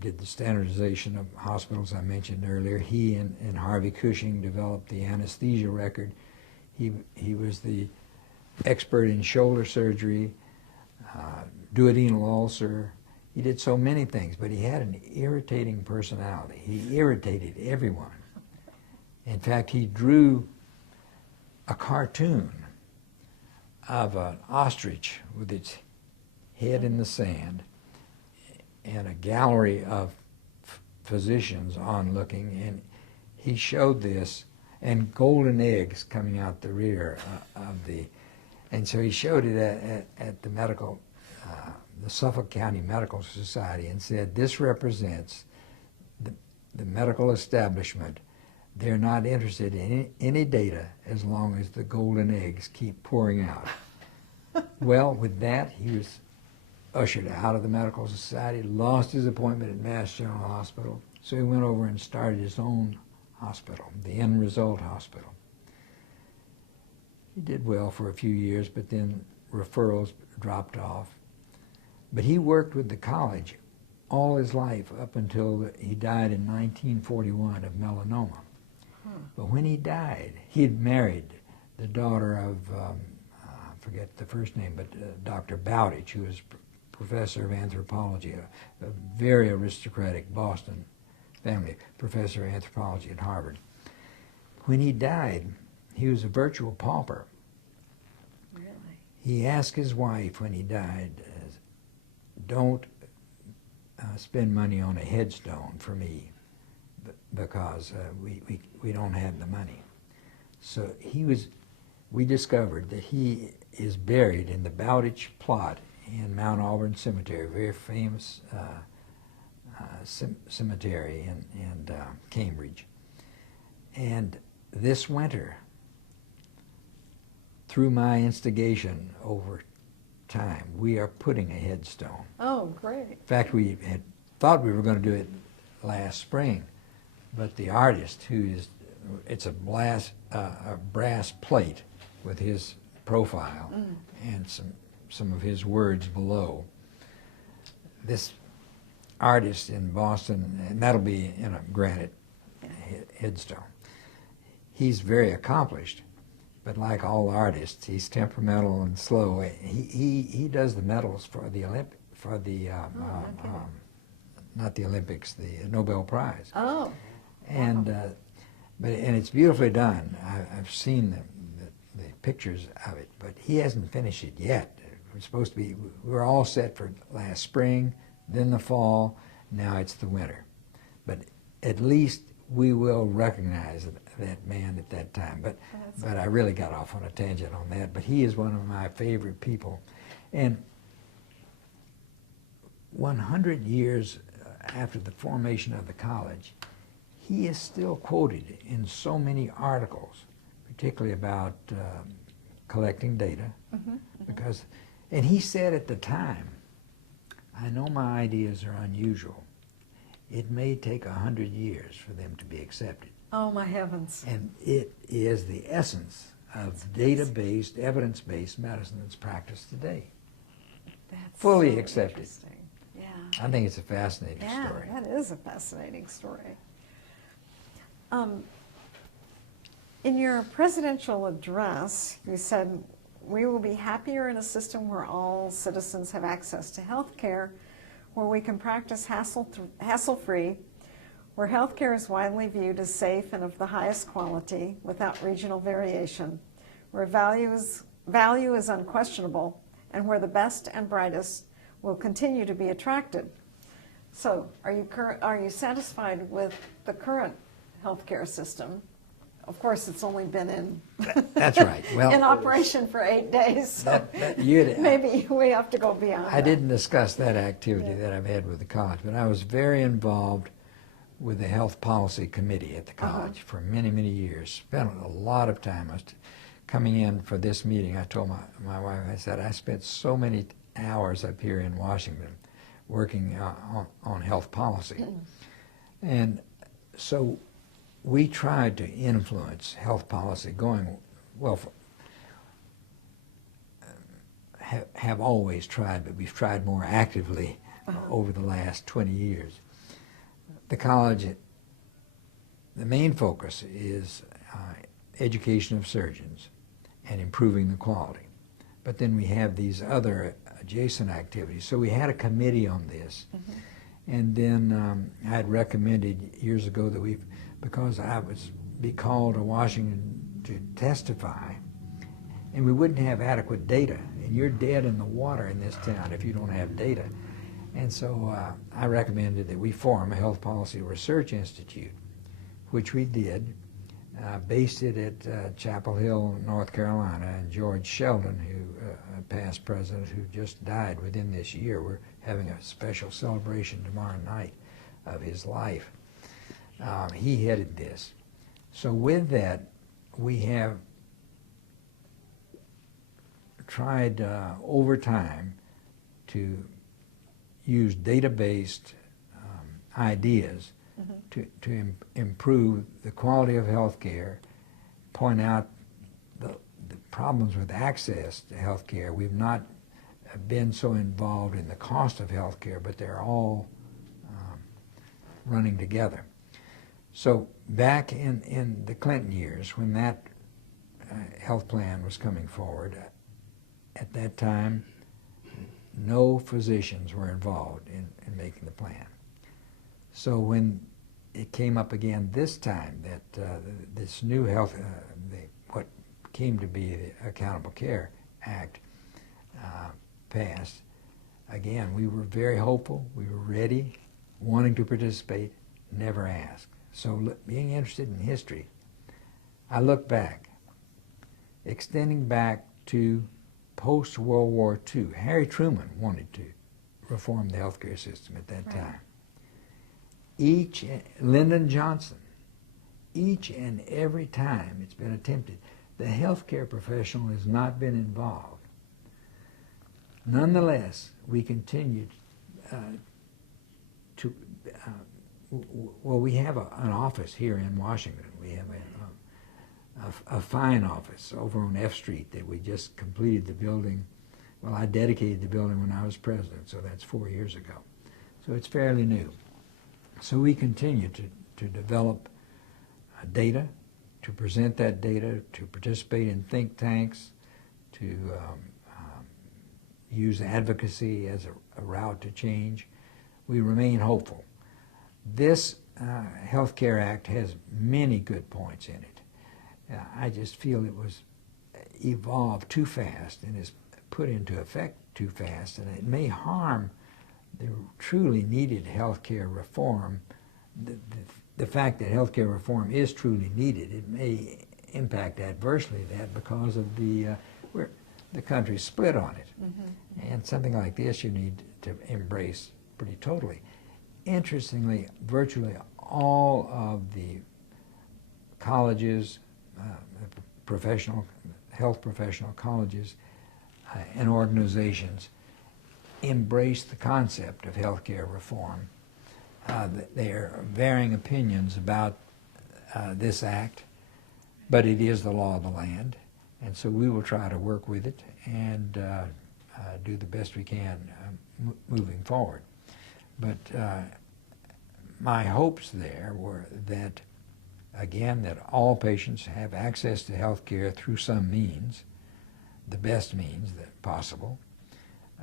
did the standardization of hospitals I mentioned earlier. He and Harvey Cushing developed the anesthesia record. He was the expert in shoulder surgery, duodenal ulcer. He did so many things, but he had an irritating personality. He irritated everyone. In fact, he drew a cartoon of an ostrich with its head in the sand and a gallery of physicians onlooking, and he showed this, and golden eggs coming out the rear of the, and so he showed it at the medical, the Suffolk County Medical Society, and said, this represents the medical establishment. They're not interested in any data as long as the golden eggs keep pouring out. Well, with that, he was ushered out of the Medical Society, lost his appointment at Mass General Hospital, so he went over and started his own hospital, the End Result Hospital. He did well for a few years, but then referrals dropped off. But he worked with the college all his life up until he died in 1941 of melanoma. But when he died, he had married the daughter of, I forget the first name, but Dr. Bowditch, who was professor of anthropology, a very aristocratic Boston family, professor of anthropology at Harvard. When he died, he was a virtual pauper. Really? He asked his wife when he died, don't spend money on a headstone for me because we don't have the money. So we discovered that he is buried in the Bowditch plot in Mount Auburn Cemetery, a very famous cemetery in Cambridge. And this winter, through my instigation over time, we are putting a headstone. Oh, great. In fact, we had thought we were going to do it last spring, but the artist, it's a brass plate with his profile and some of his words below. This artist in Boston, and that'll be in a granite headstone. He's very accomplished, but like all artists, he's temperamental and slow. He does the medals for the not the Olympics, the Nobel Prize. Oh. And but it's beautifully done. I've seen the pictures of it, but he hasn't finished it yet. We're supposed to be. We were all set for last spring, then the fall. Now it's the winter. But at least we will recognize that man at that time. But I really got off on a tangent on that. But he is one of my favorite people. And 100 years after the formation of the college, he is still quoted in so many articles, particularly about collecting data. Because, and he said at the time, I know my ideas are unusual. It may take 100 years for them to be accepted. Oh, my heavens. And it is the essence of data-based, evidence-based medicine that's practiced today. That's Fully so accepted. interesting. Yeah. I think it's a fascinating Yeah, story. that is a fascinating story. In your presidential address, you said, we will be happier in a system where all citizens have access to health care, where we can practice hassle-free, where health care is widely viewed as safe and of the highest quality without regional variation, where value is unquestionable, and where the best and brightest will continue to be attracted. So, are you satisfied with the current healthcare system? Of course, it's only been in That's right. Well, in operation for 8 days, so you'd- maybe we have to go beyond I that. didn't discuss that activity that I've had with the college, but I was very involved with the health policy committee at the college for many, many years. Spent a lot of time. I was coming in for this meeting. I told my wife, I said, I spent so many hours up here in Washington working on health policy. And so we tried to influence health policy going, well, have always tried, but we've tried more actively over the last 20 years. The college, the main focus is education of surgeons and improving the quality. But then we have these other adjacent activities. So we had a committee on this. And then I had recommended years ago that because I was be called to Washington to testify, and we wouldn't have adequate data. And you're dead in the water in this town if you don't have data. And so I recommended that we form a Health Policy Research Institute, which we did, based it at Chapel Hill, North Carolina, and George Sheldon, who past president, who just died within this year. We're having a special celebration tomorrow night of his life. He headed this. So with that, we have tried over time to use data-based ideas to improve the quality of health care, point out the problems with access to health care. We've not been so involved in the cost of health care, but they're all running together. So back in the Clinton years, when that health plan was coming forward, at that time, no physicians were involved in making the plan. So when it came up again this time that this new health, what came to be the Accountable Care Act passed, again, we were very hopeful, we were ready, wanting to participate, never asked. So being interested in history, I look back, extending back to post-World War II. Harry Truman wanted to reform the healthcare system at that time. Lyndon Johnson, each and every time it's been attempted, the healthcare professional has not been involved. Nonetheless, we continued well, we have an office here in Washington. We have a fine office over on F Street that we just completed the building. Well, I dedicated the building when I was president, so that's 4 years ago. So it's fairly new. So we continue to develop data, to present that data, to participate in think tanks, to use advocacy as a route to change. We remain hopeful. This Health Care Act has many good points in it. I just feel it was evolved too fast and is put into effect too fast, and it may harm the truly needed health care reform. The fact that health care reform is truly needed, it may impact adversely that because of the country's split on it. And something like this you need to embrace pretty totally. Interestingly, virtually all of the colleges, health professional colleges and organizations embrace the concept of healthcare reform. There are varying opinions about this act, but it is the law of the land, and so we will try to work with it and do the best we can moving forward. But my hopes there were that, again, that all patients have access to health care through some means, the best means that possible,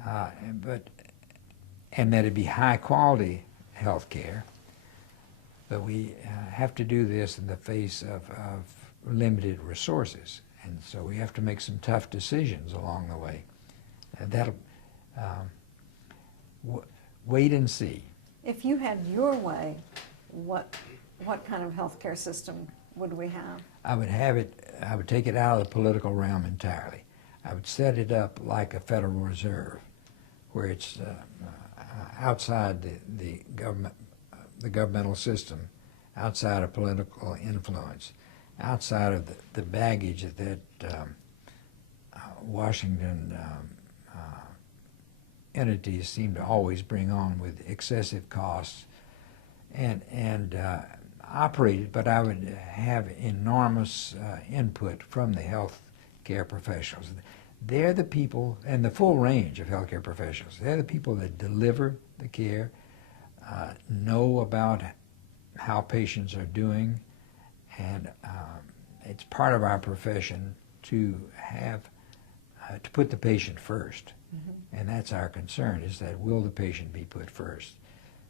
and that it be high quality health care. But we have to do this in the face of limited resources, and so we have to make some tough decisions along the way. And that'll wait and see. If you had your way, what kind of healthcare system would we have? I would take it out of the political realm entirely. I would set it up like a Federal Reserve, where it's outside the governmental system, outside of political influence, outside of the baggage that Washington entities seem to always bring on with excessive costs, and operated, but I would have enormous input from the health care professionals. they're the people, and the full range of healthcare professionals, they're the people that deliver the care, know about how patients are doing, and it's part of our profession to have to put the patient first. Mm-hmm. And that's our concern, is that will the patient be put first?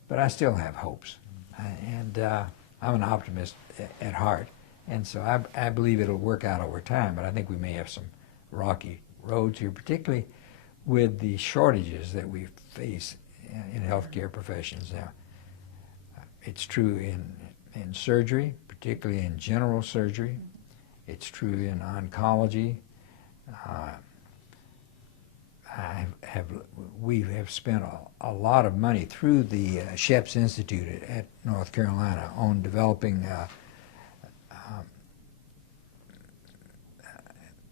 But I still have hopes, and I'm an optimist at heart, and so I believe it'll work out over time, but I think we may have some rocky roads here, particularly with the shortages that we face in healthcare professions now. It's true in surgery, particularly in general surgery. It's true in oncology. We have spent a lot of money through the Sheps Institute at North Carolina on developing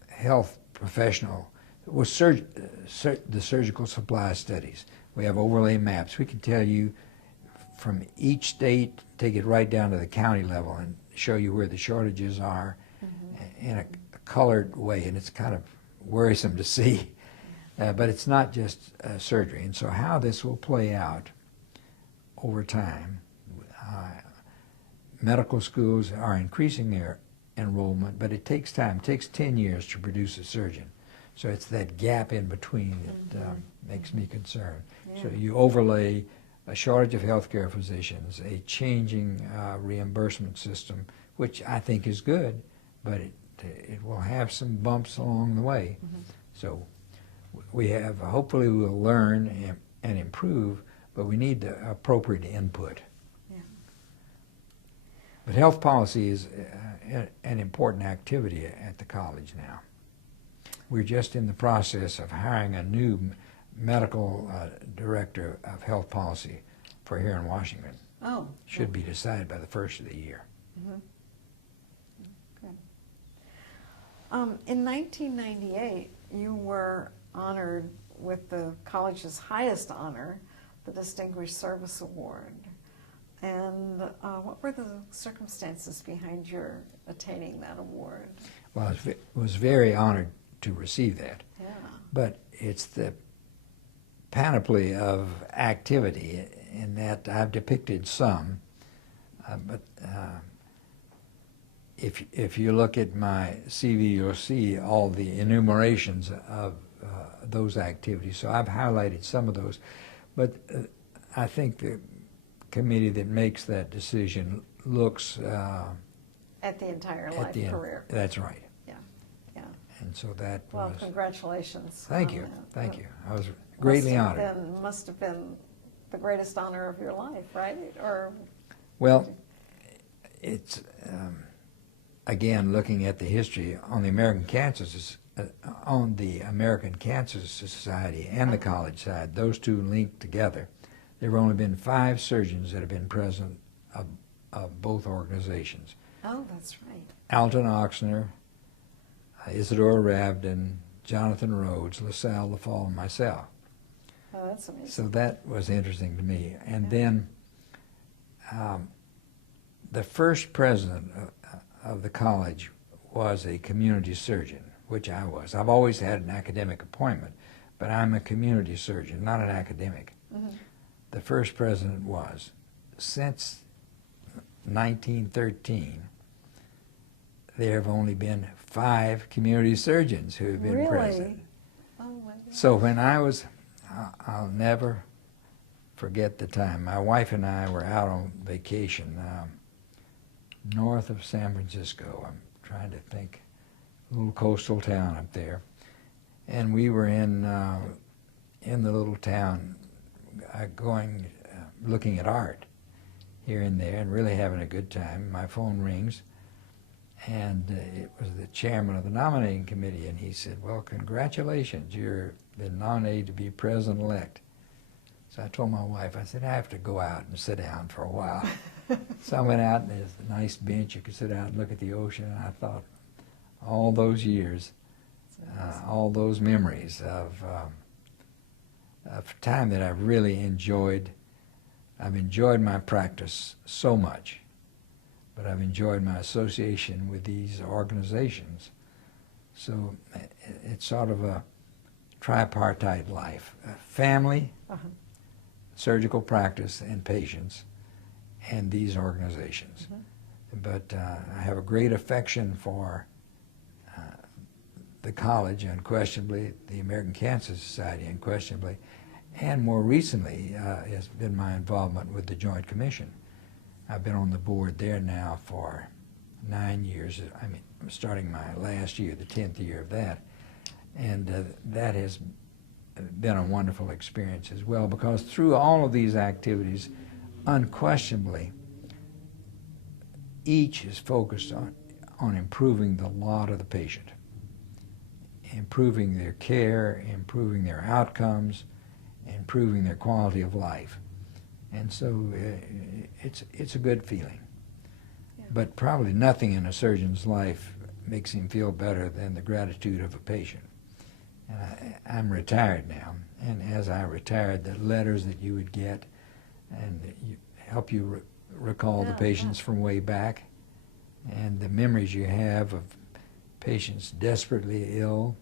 health professional with the surgical supply studies. We have overlay maps. We can tell you from each state, take it right down to the county level and show you where the shortages are in a colored way, and it's kind of worrisome to see. But it's not just surgery. And so how this will play out over time, medical schools are increasing their enrollment, but it takes time. It takes 10 years to produce a surgeon. So it's that gap in between that makes me concerned. Yeah. So you overlay a shortage of healthcare physicians, a changing reimbursement system, which I think is good, but it will have some bumps along the way. Mm-hmm. So we have, hopefully we'll learn and improve, but we need the appropriate input. Yeah. But health policy is an important activity at the college now. We're just in the process of hiring a new medical director of health policy for here in Washington. Oh. Should be decided by the first of the year. Mm-hmm. Okay. In 1998, you were honored with the college's highest honor, the Distinguished Service Award. And what were the circumstances behind your attaining that award? Well, I was very honored to receive that. Yeah. But it's the panoply of activity in that I've depicted some, but if you look at my CV, you'll see all the enumerations of those activities. So I've highlighted some of those, but I think the committee that makes that decision looks at the entire life career. That's right. Yeah, yeah. And so that well, congratulations. Thank you, thank you. I was greatly honored. Must have been the greatest honor of your life, right? Or well, it's again looking at the history on the American Cancer Society and the college side. Those two linked together. There have only been 5 surgeons that have been president of both organizations. Oh, that's right. Alton Oxner, Isadora Rabden, Jonathan Rhodes, LaSalle LaFall, and myself. Oh, that's amazing. So that was interesting to me. And then the first president of the college was a community surgeon, which I was. I've always had an academic appointment, but I'm a community surgeon, not an academic. Mm-hmm. The first president was. Since 1913, there have only been 5 community surgeons who have been president. Oh my God. So when I was, I'll never forget the time. My wife and I were out on vacation north of San Francisco. I'm trying to think, a little coastal town up there. And we were in the little town looking at art here and there and really having a good time. My phone rings, and it was the chairman of the nominating committee, and he said, well, congratulations, you've been nominated to be president-elect. So I told my wife, I said, I have to go out and sit down for a while. So I went out, and there's a nice bench. You could sit down and look at the ocean, and I thought, all those years, all those memories of time that I've really enjoyed. I've enjoyed my practice so much, but I've enjoyed my association with these organizations So it's sort of a tripartite life: family, surgical practice, and patients, and these organizations. But I have a great affection for the college, unquestionably, the American Cancer Society, unquestionably, and more recently has been my involvement with the Joint Commission. I've been on the board there now for 9 years. I mean, I'm starting my last year, the 10th year of that, and that has been a wonderful experience as well, because through all of these activities, unquestionably, each is focused on improving the lot of the patient, improving their care, improving their outcomes, improving their quality of life. And so it's a good feeling. Yeah. But probably nothing in a surgeon's life makes him feel better than the gratitude of a patient. And I'm retired now, and as I retired, the letters that you would get and help you recall the patients from way back, and the memories you have of patients desperately ill,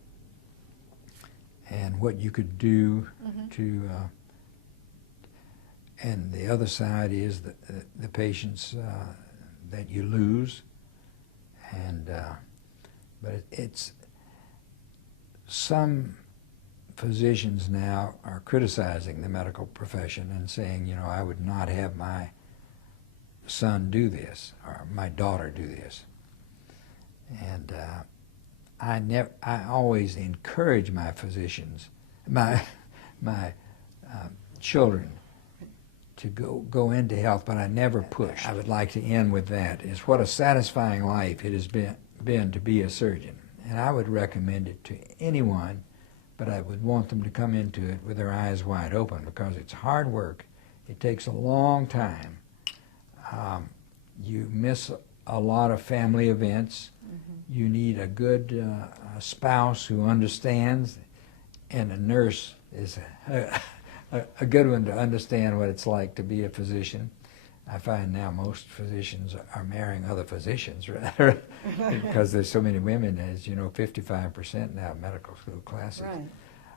and what you could do to, and the other side is the patients that you lose, and but it's some physicians now are criticizing the medical profession and saying, you know, I would not have my son do this or my daughter do this. And I always encourage my physicians, my children, to go into health, but I never push. I would like to end with that: is what a satisfying life it has been to be a surgeon. And I would recommend it to anyone, but I would want them to come into it with their eyes wide open, because it's hard work. It takes a long time. You miss a lot of family events. You need a good spouse who understands, and a nurse is a good one to understand what it's like to be a physician. I find now most physicians are marrying other physicians, rather, because there's so many women. As you know, 55% now of medical school classes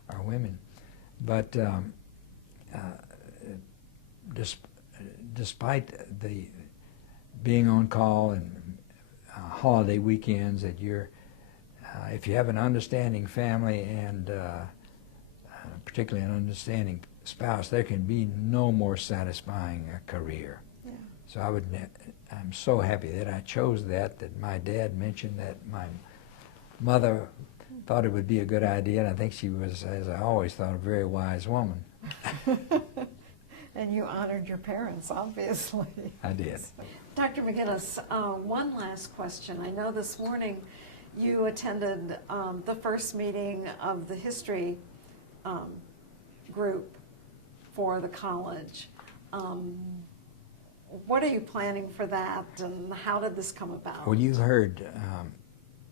are women. But despite the being on call and holiday weekends, that if you have an understanding family and particularly an understanding spouse, there can be no more satisfying career. Yeah. So I'm so happy that I chose that my dad mentioned that my mother thought it would be a good idea, and I think she was, as I always thought, a very wise woman. And you honored your parents, obviously. I did. Dr. McGinnis, one last question. I know this morning you attended the first meeting of the history group for the college. What are you planning for that, and how did this come about? Well, you've heard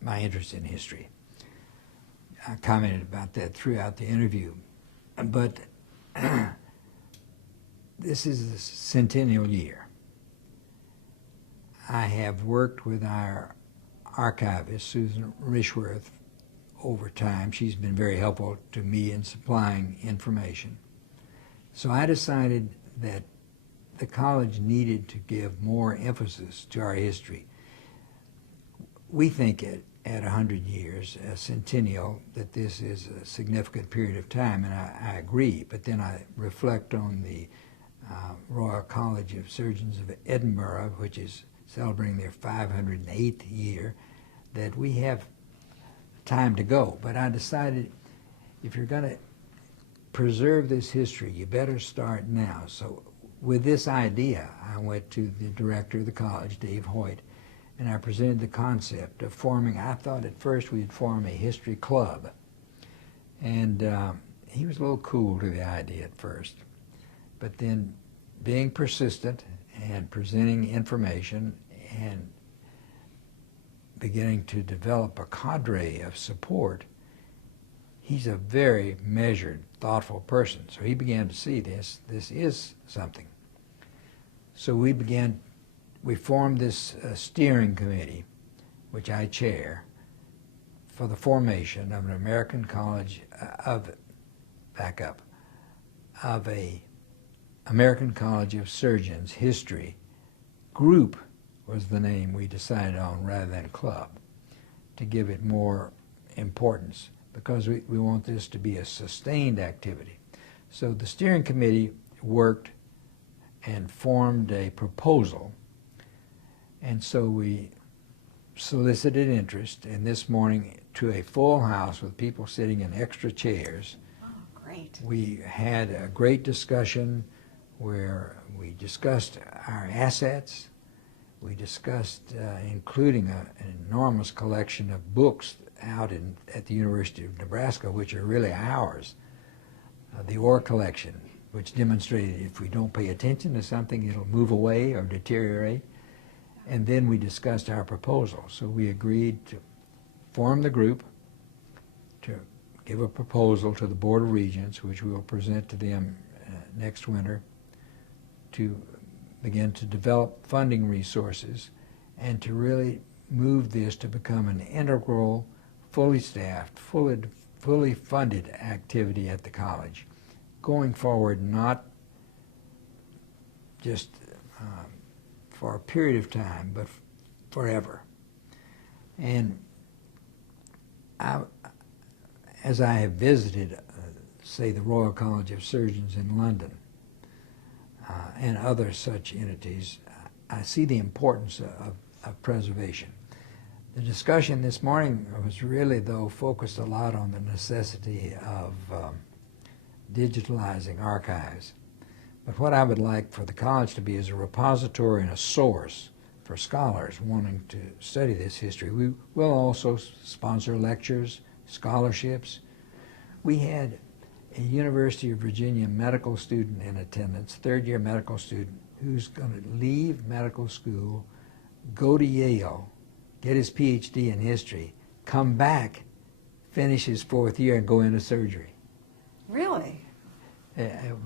my interest in history. I commented about that throughout the interview. But this is the centennial year. I have worked with our archivist, Susan Rishworth, over time. She's been very helpful to me in supplying information. So I decided that the college needed to give more emphasis to our history. We think at 100 years, a centennial, that this is a significant period of time, and I agree. But then I reflect on the Royal College of Surgeons of Edinburgh, which is celebrating their 508th year, that we have time to go. But I decided, if you're going to preserve this history, you better start now. So with this idea, I went to the director of the college, Dave Hoyt, and I presented the concept of forming. I thought at first we'd form a history club. And he was a little cool to the idea at first. But then, being persistent and presenting information and beginning to develop a cadre of support, he's a very measured, thoughtful person. So he began to see this is something. So we formed this steering committee, which I chair, for the formation of an American College of a American College of Surgeons history group was the name we decided on rather than club, to give it more importance, because we want this to be a sustained activity. So the steering committee worked and formed a proposal, and so we solicited interest, and this morning, to a full house with people sitting in extra chairs, Great. we had a great discussion where we discussed our assets. We discussed including an enormous collection of books out at the University of Nebraska, which are really ours. The Orr collection, which demonstrated if we don't pay attention to something, it'll move away or deteriorate. And then we discussed our proposal. So we agreed to form the group, to give a proposal to the Board of Regents, which we will present to them next winter, to begin to develop funding resources and to really move this to become an integral, fully staffed, fully funded activity at the college, going forward, not just for a period of time, but forever. And as I have visited, say, the Royal College of Surgeons in London and other such entities, I see the importance of preservation. The discussion this morning was really, though, focused a lot on the necessity of digitalizing archives. But what I would like for the college to be is a repository and a source for scholars wanting to study this history. We will also sponsor lectures, scholarships. We had a University of Virginia medical student in attendance, third-year medical student, who's going to leave medical school, go to Yale, get his PhD in history, come back, finish his fourth year, and go into surgery. Really?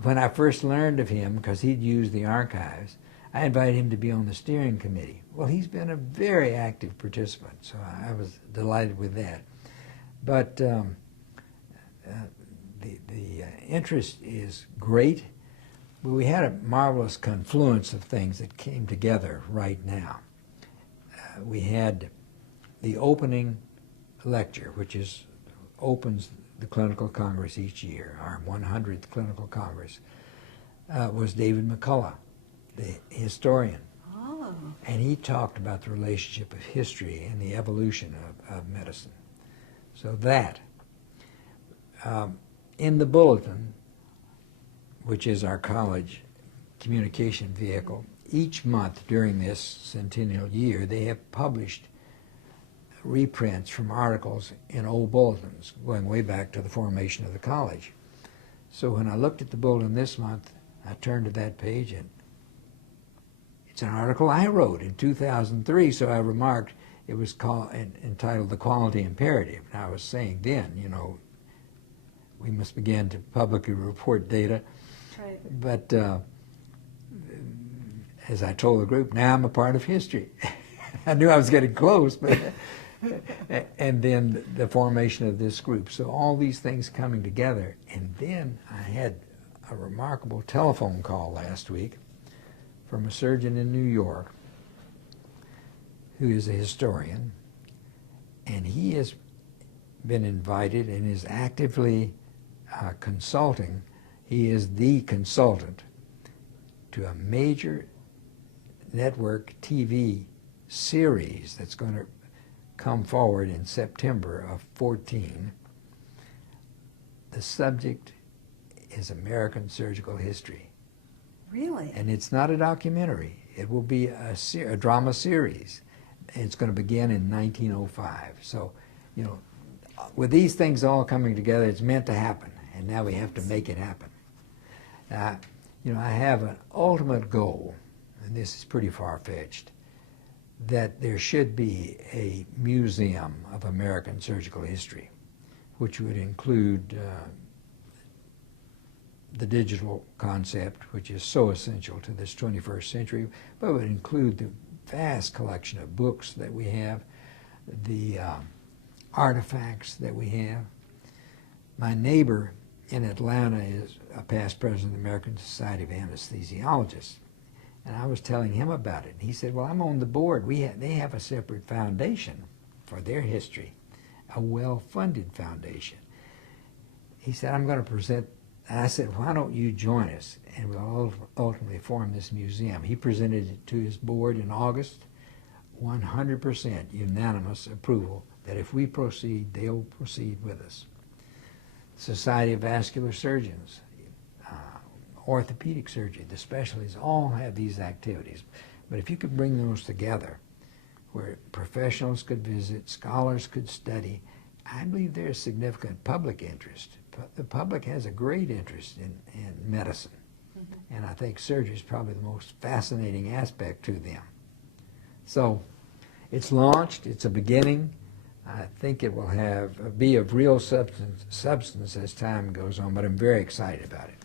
When I first learned of him, because he'd used the archives, I invited him to be on the steering committee. Well, he's been a very active participant, so I was delighted with that. But the interest is great, but we had a marvelous confluence of things that came together right now. We had the opening lecture, which opens the Clinical Congress each year, our 100th Clinical Congress, was David McCullough, the historian. Oh. And he talked about the relationship of history and the evolution of medicine. So that, in the bulletin, which is our college communication vehicle, each month during this centennial year, they have published reprints from articles in old bulletins going way back to the formation of the college. So when I looked at the bulletin this month, I turned to that page, and it's an article I wrote in 2003, so I remarked it was entitled The Quality Imperative. And I was saying then, you know, we must begin to publicly report data. Right. But as I told the group, now I'm a part of history. I knew I was getting close, but and then the formation of this group. So all these things coming together. And then I had a remarkable telephone call last week from a surgeon in New York who is a historian, and he has been invited and is actively consulting. He is the consultant to a major network TV series that's going to come forward in September of 14. The subject is American surgical history. Really? And it's not a documentary. It will be a drama series. It's going to begin in 1905. So, you know, with these things all coming together, it's meant to happen, and now we have to make it happen. You know, I have an ultimate goal, and this is pretty far-fetched, that there should be a museum of American surgical history, which would include the digital concept, which is so essential to this 21st century, but would include the vast collection of books that we have, the artifacts that we have. My neighbor in Atlanta is a past president of the American Society of Anesthesiologists. And I was telling him about it. He said, well, I'm on the board. They have a separate foundation for their history, a well-funded foundation. He said, I'm going to present. And I said, why don't you join us? And we'll ultimately form this museum. He presented it to his board in August, 100% unanimous approval that if we proceed, they'll proceed with us. Society of Vascular Surgeons, orthopedic surgery, the specialties all have these activities. But if you could bring those together where professionals could visit, scholars could study, I believe there's significant public interest. The public has a great interest in medicine. Mm-hmm. And I think surgery is probably the most fascinating aspect to them. So it's launched, it's a beginning. I think it will be of real substance as time goes on, but I'm very excited about it.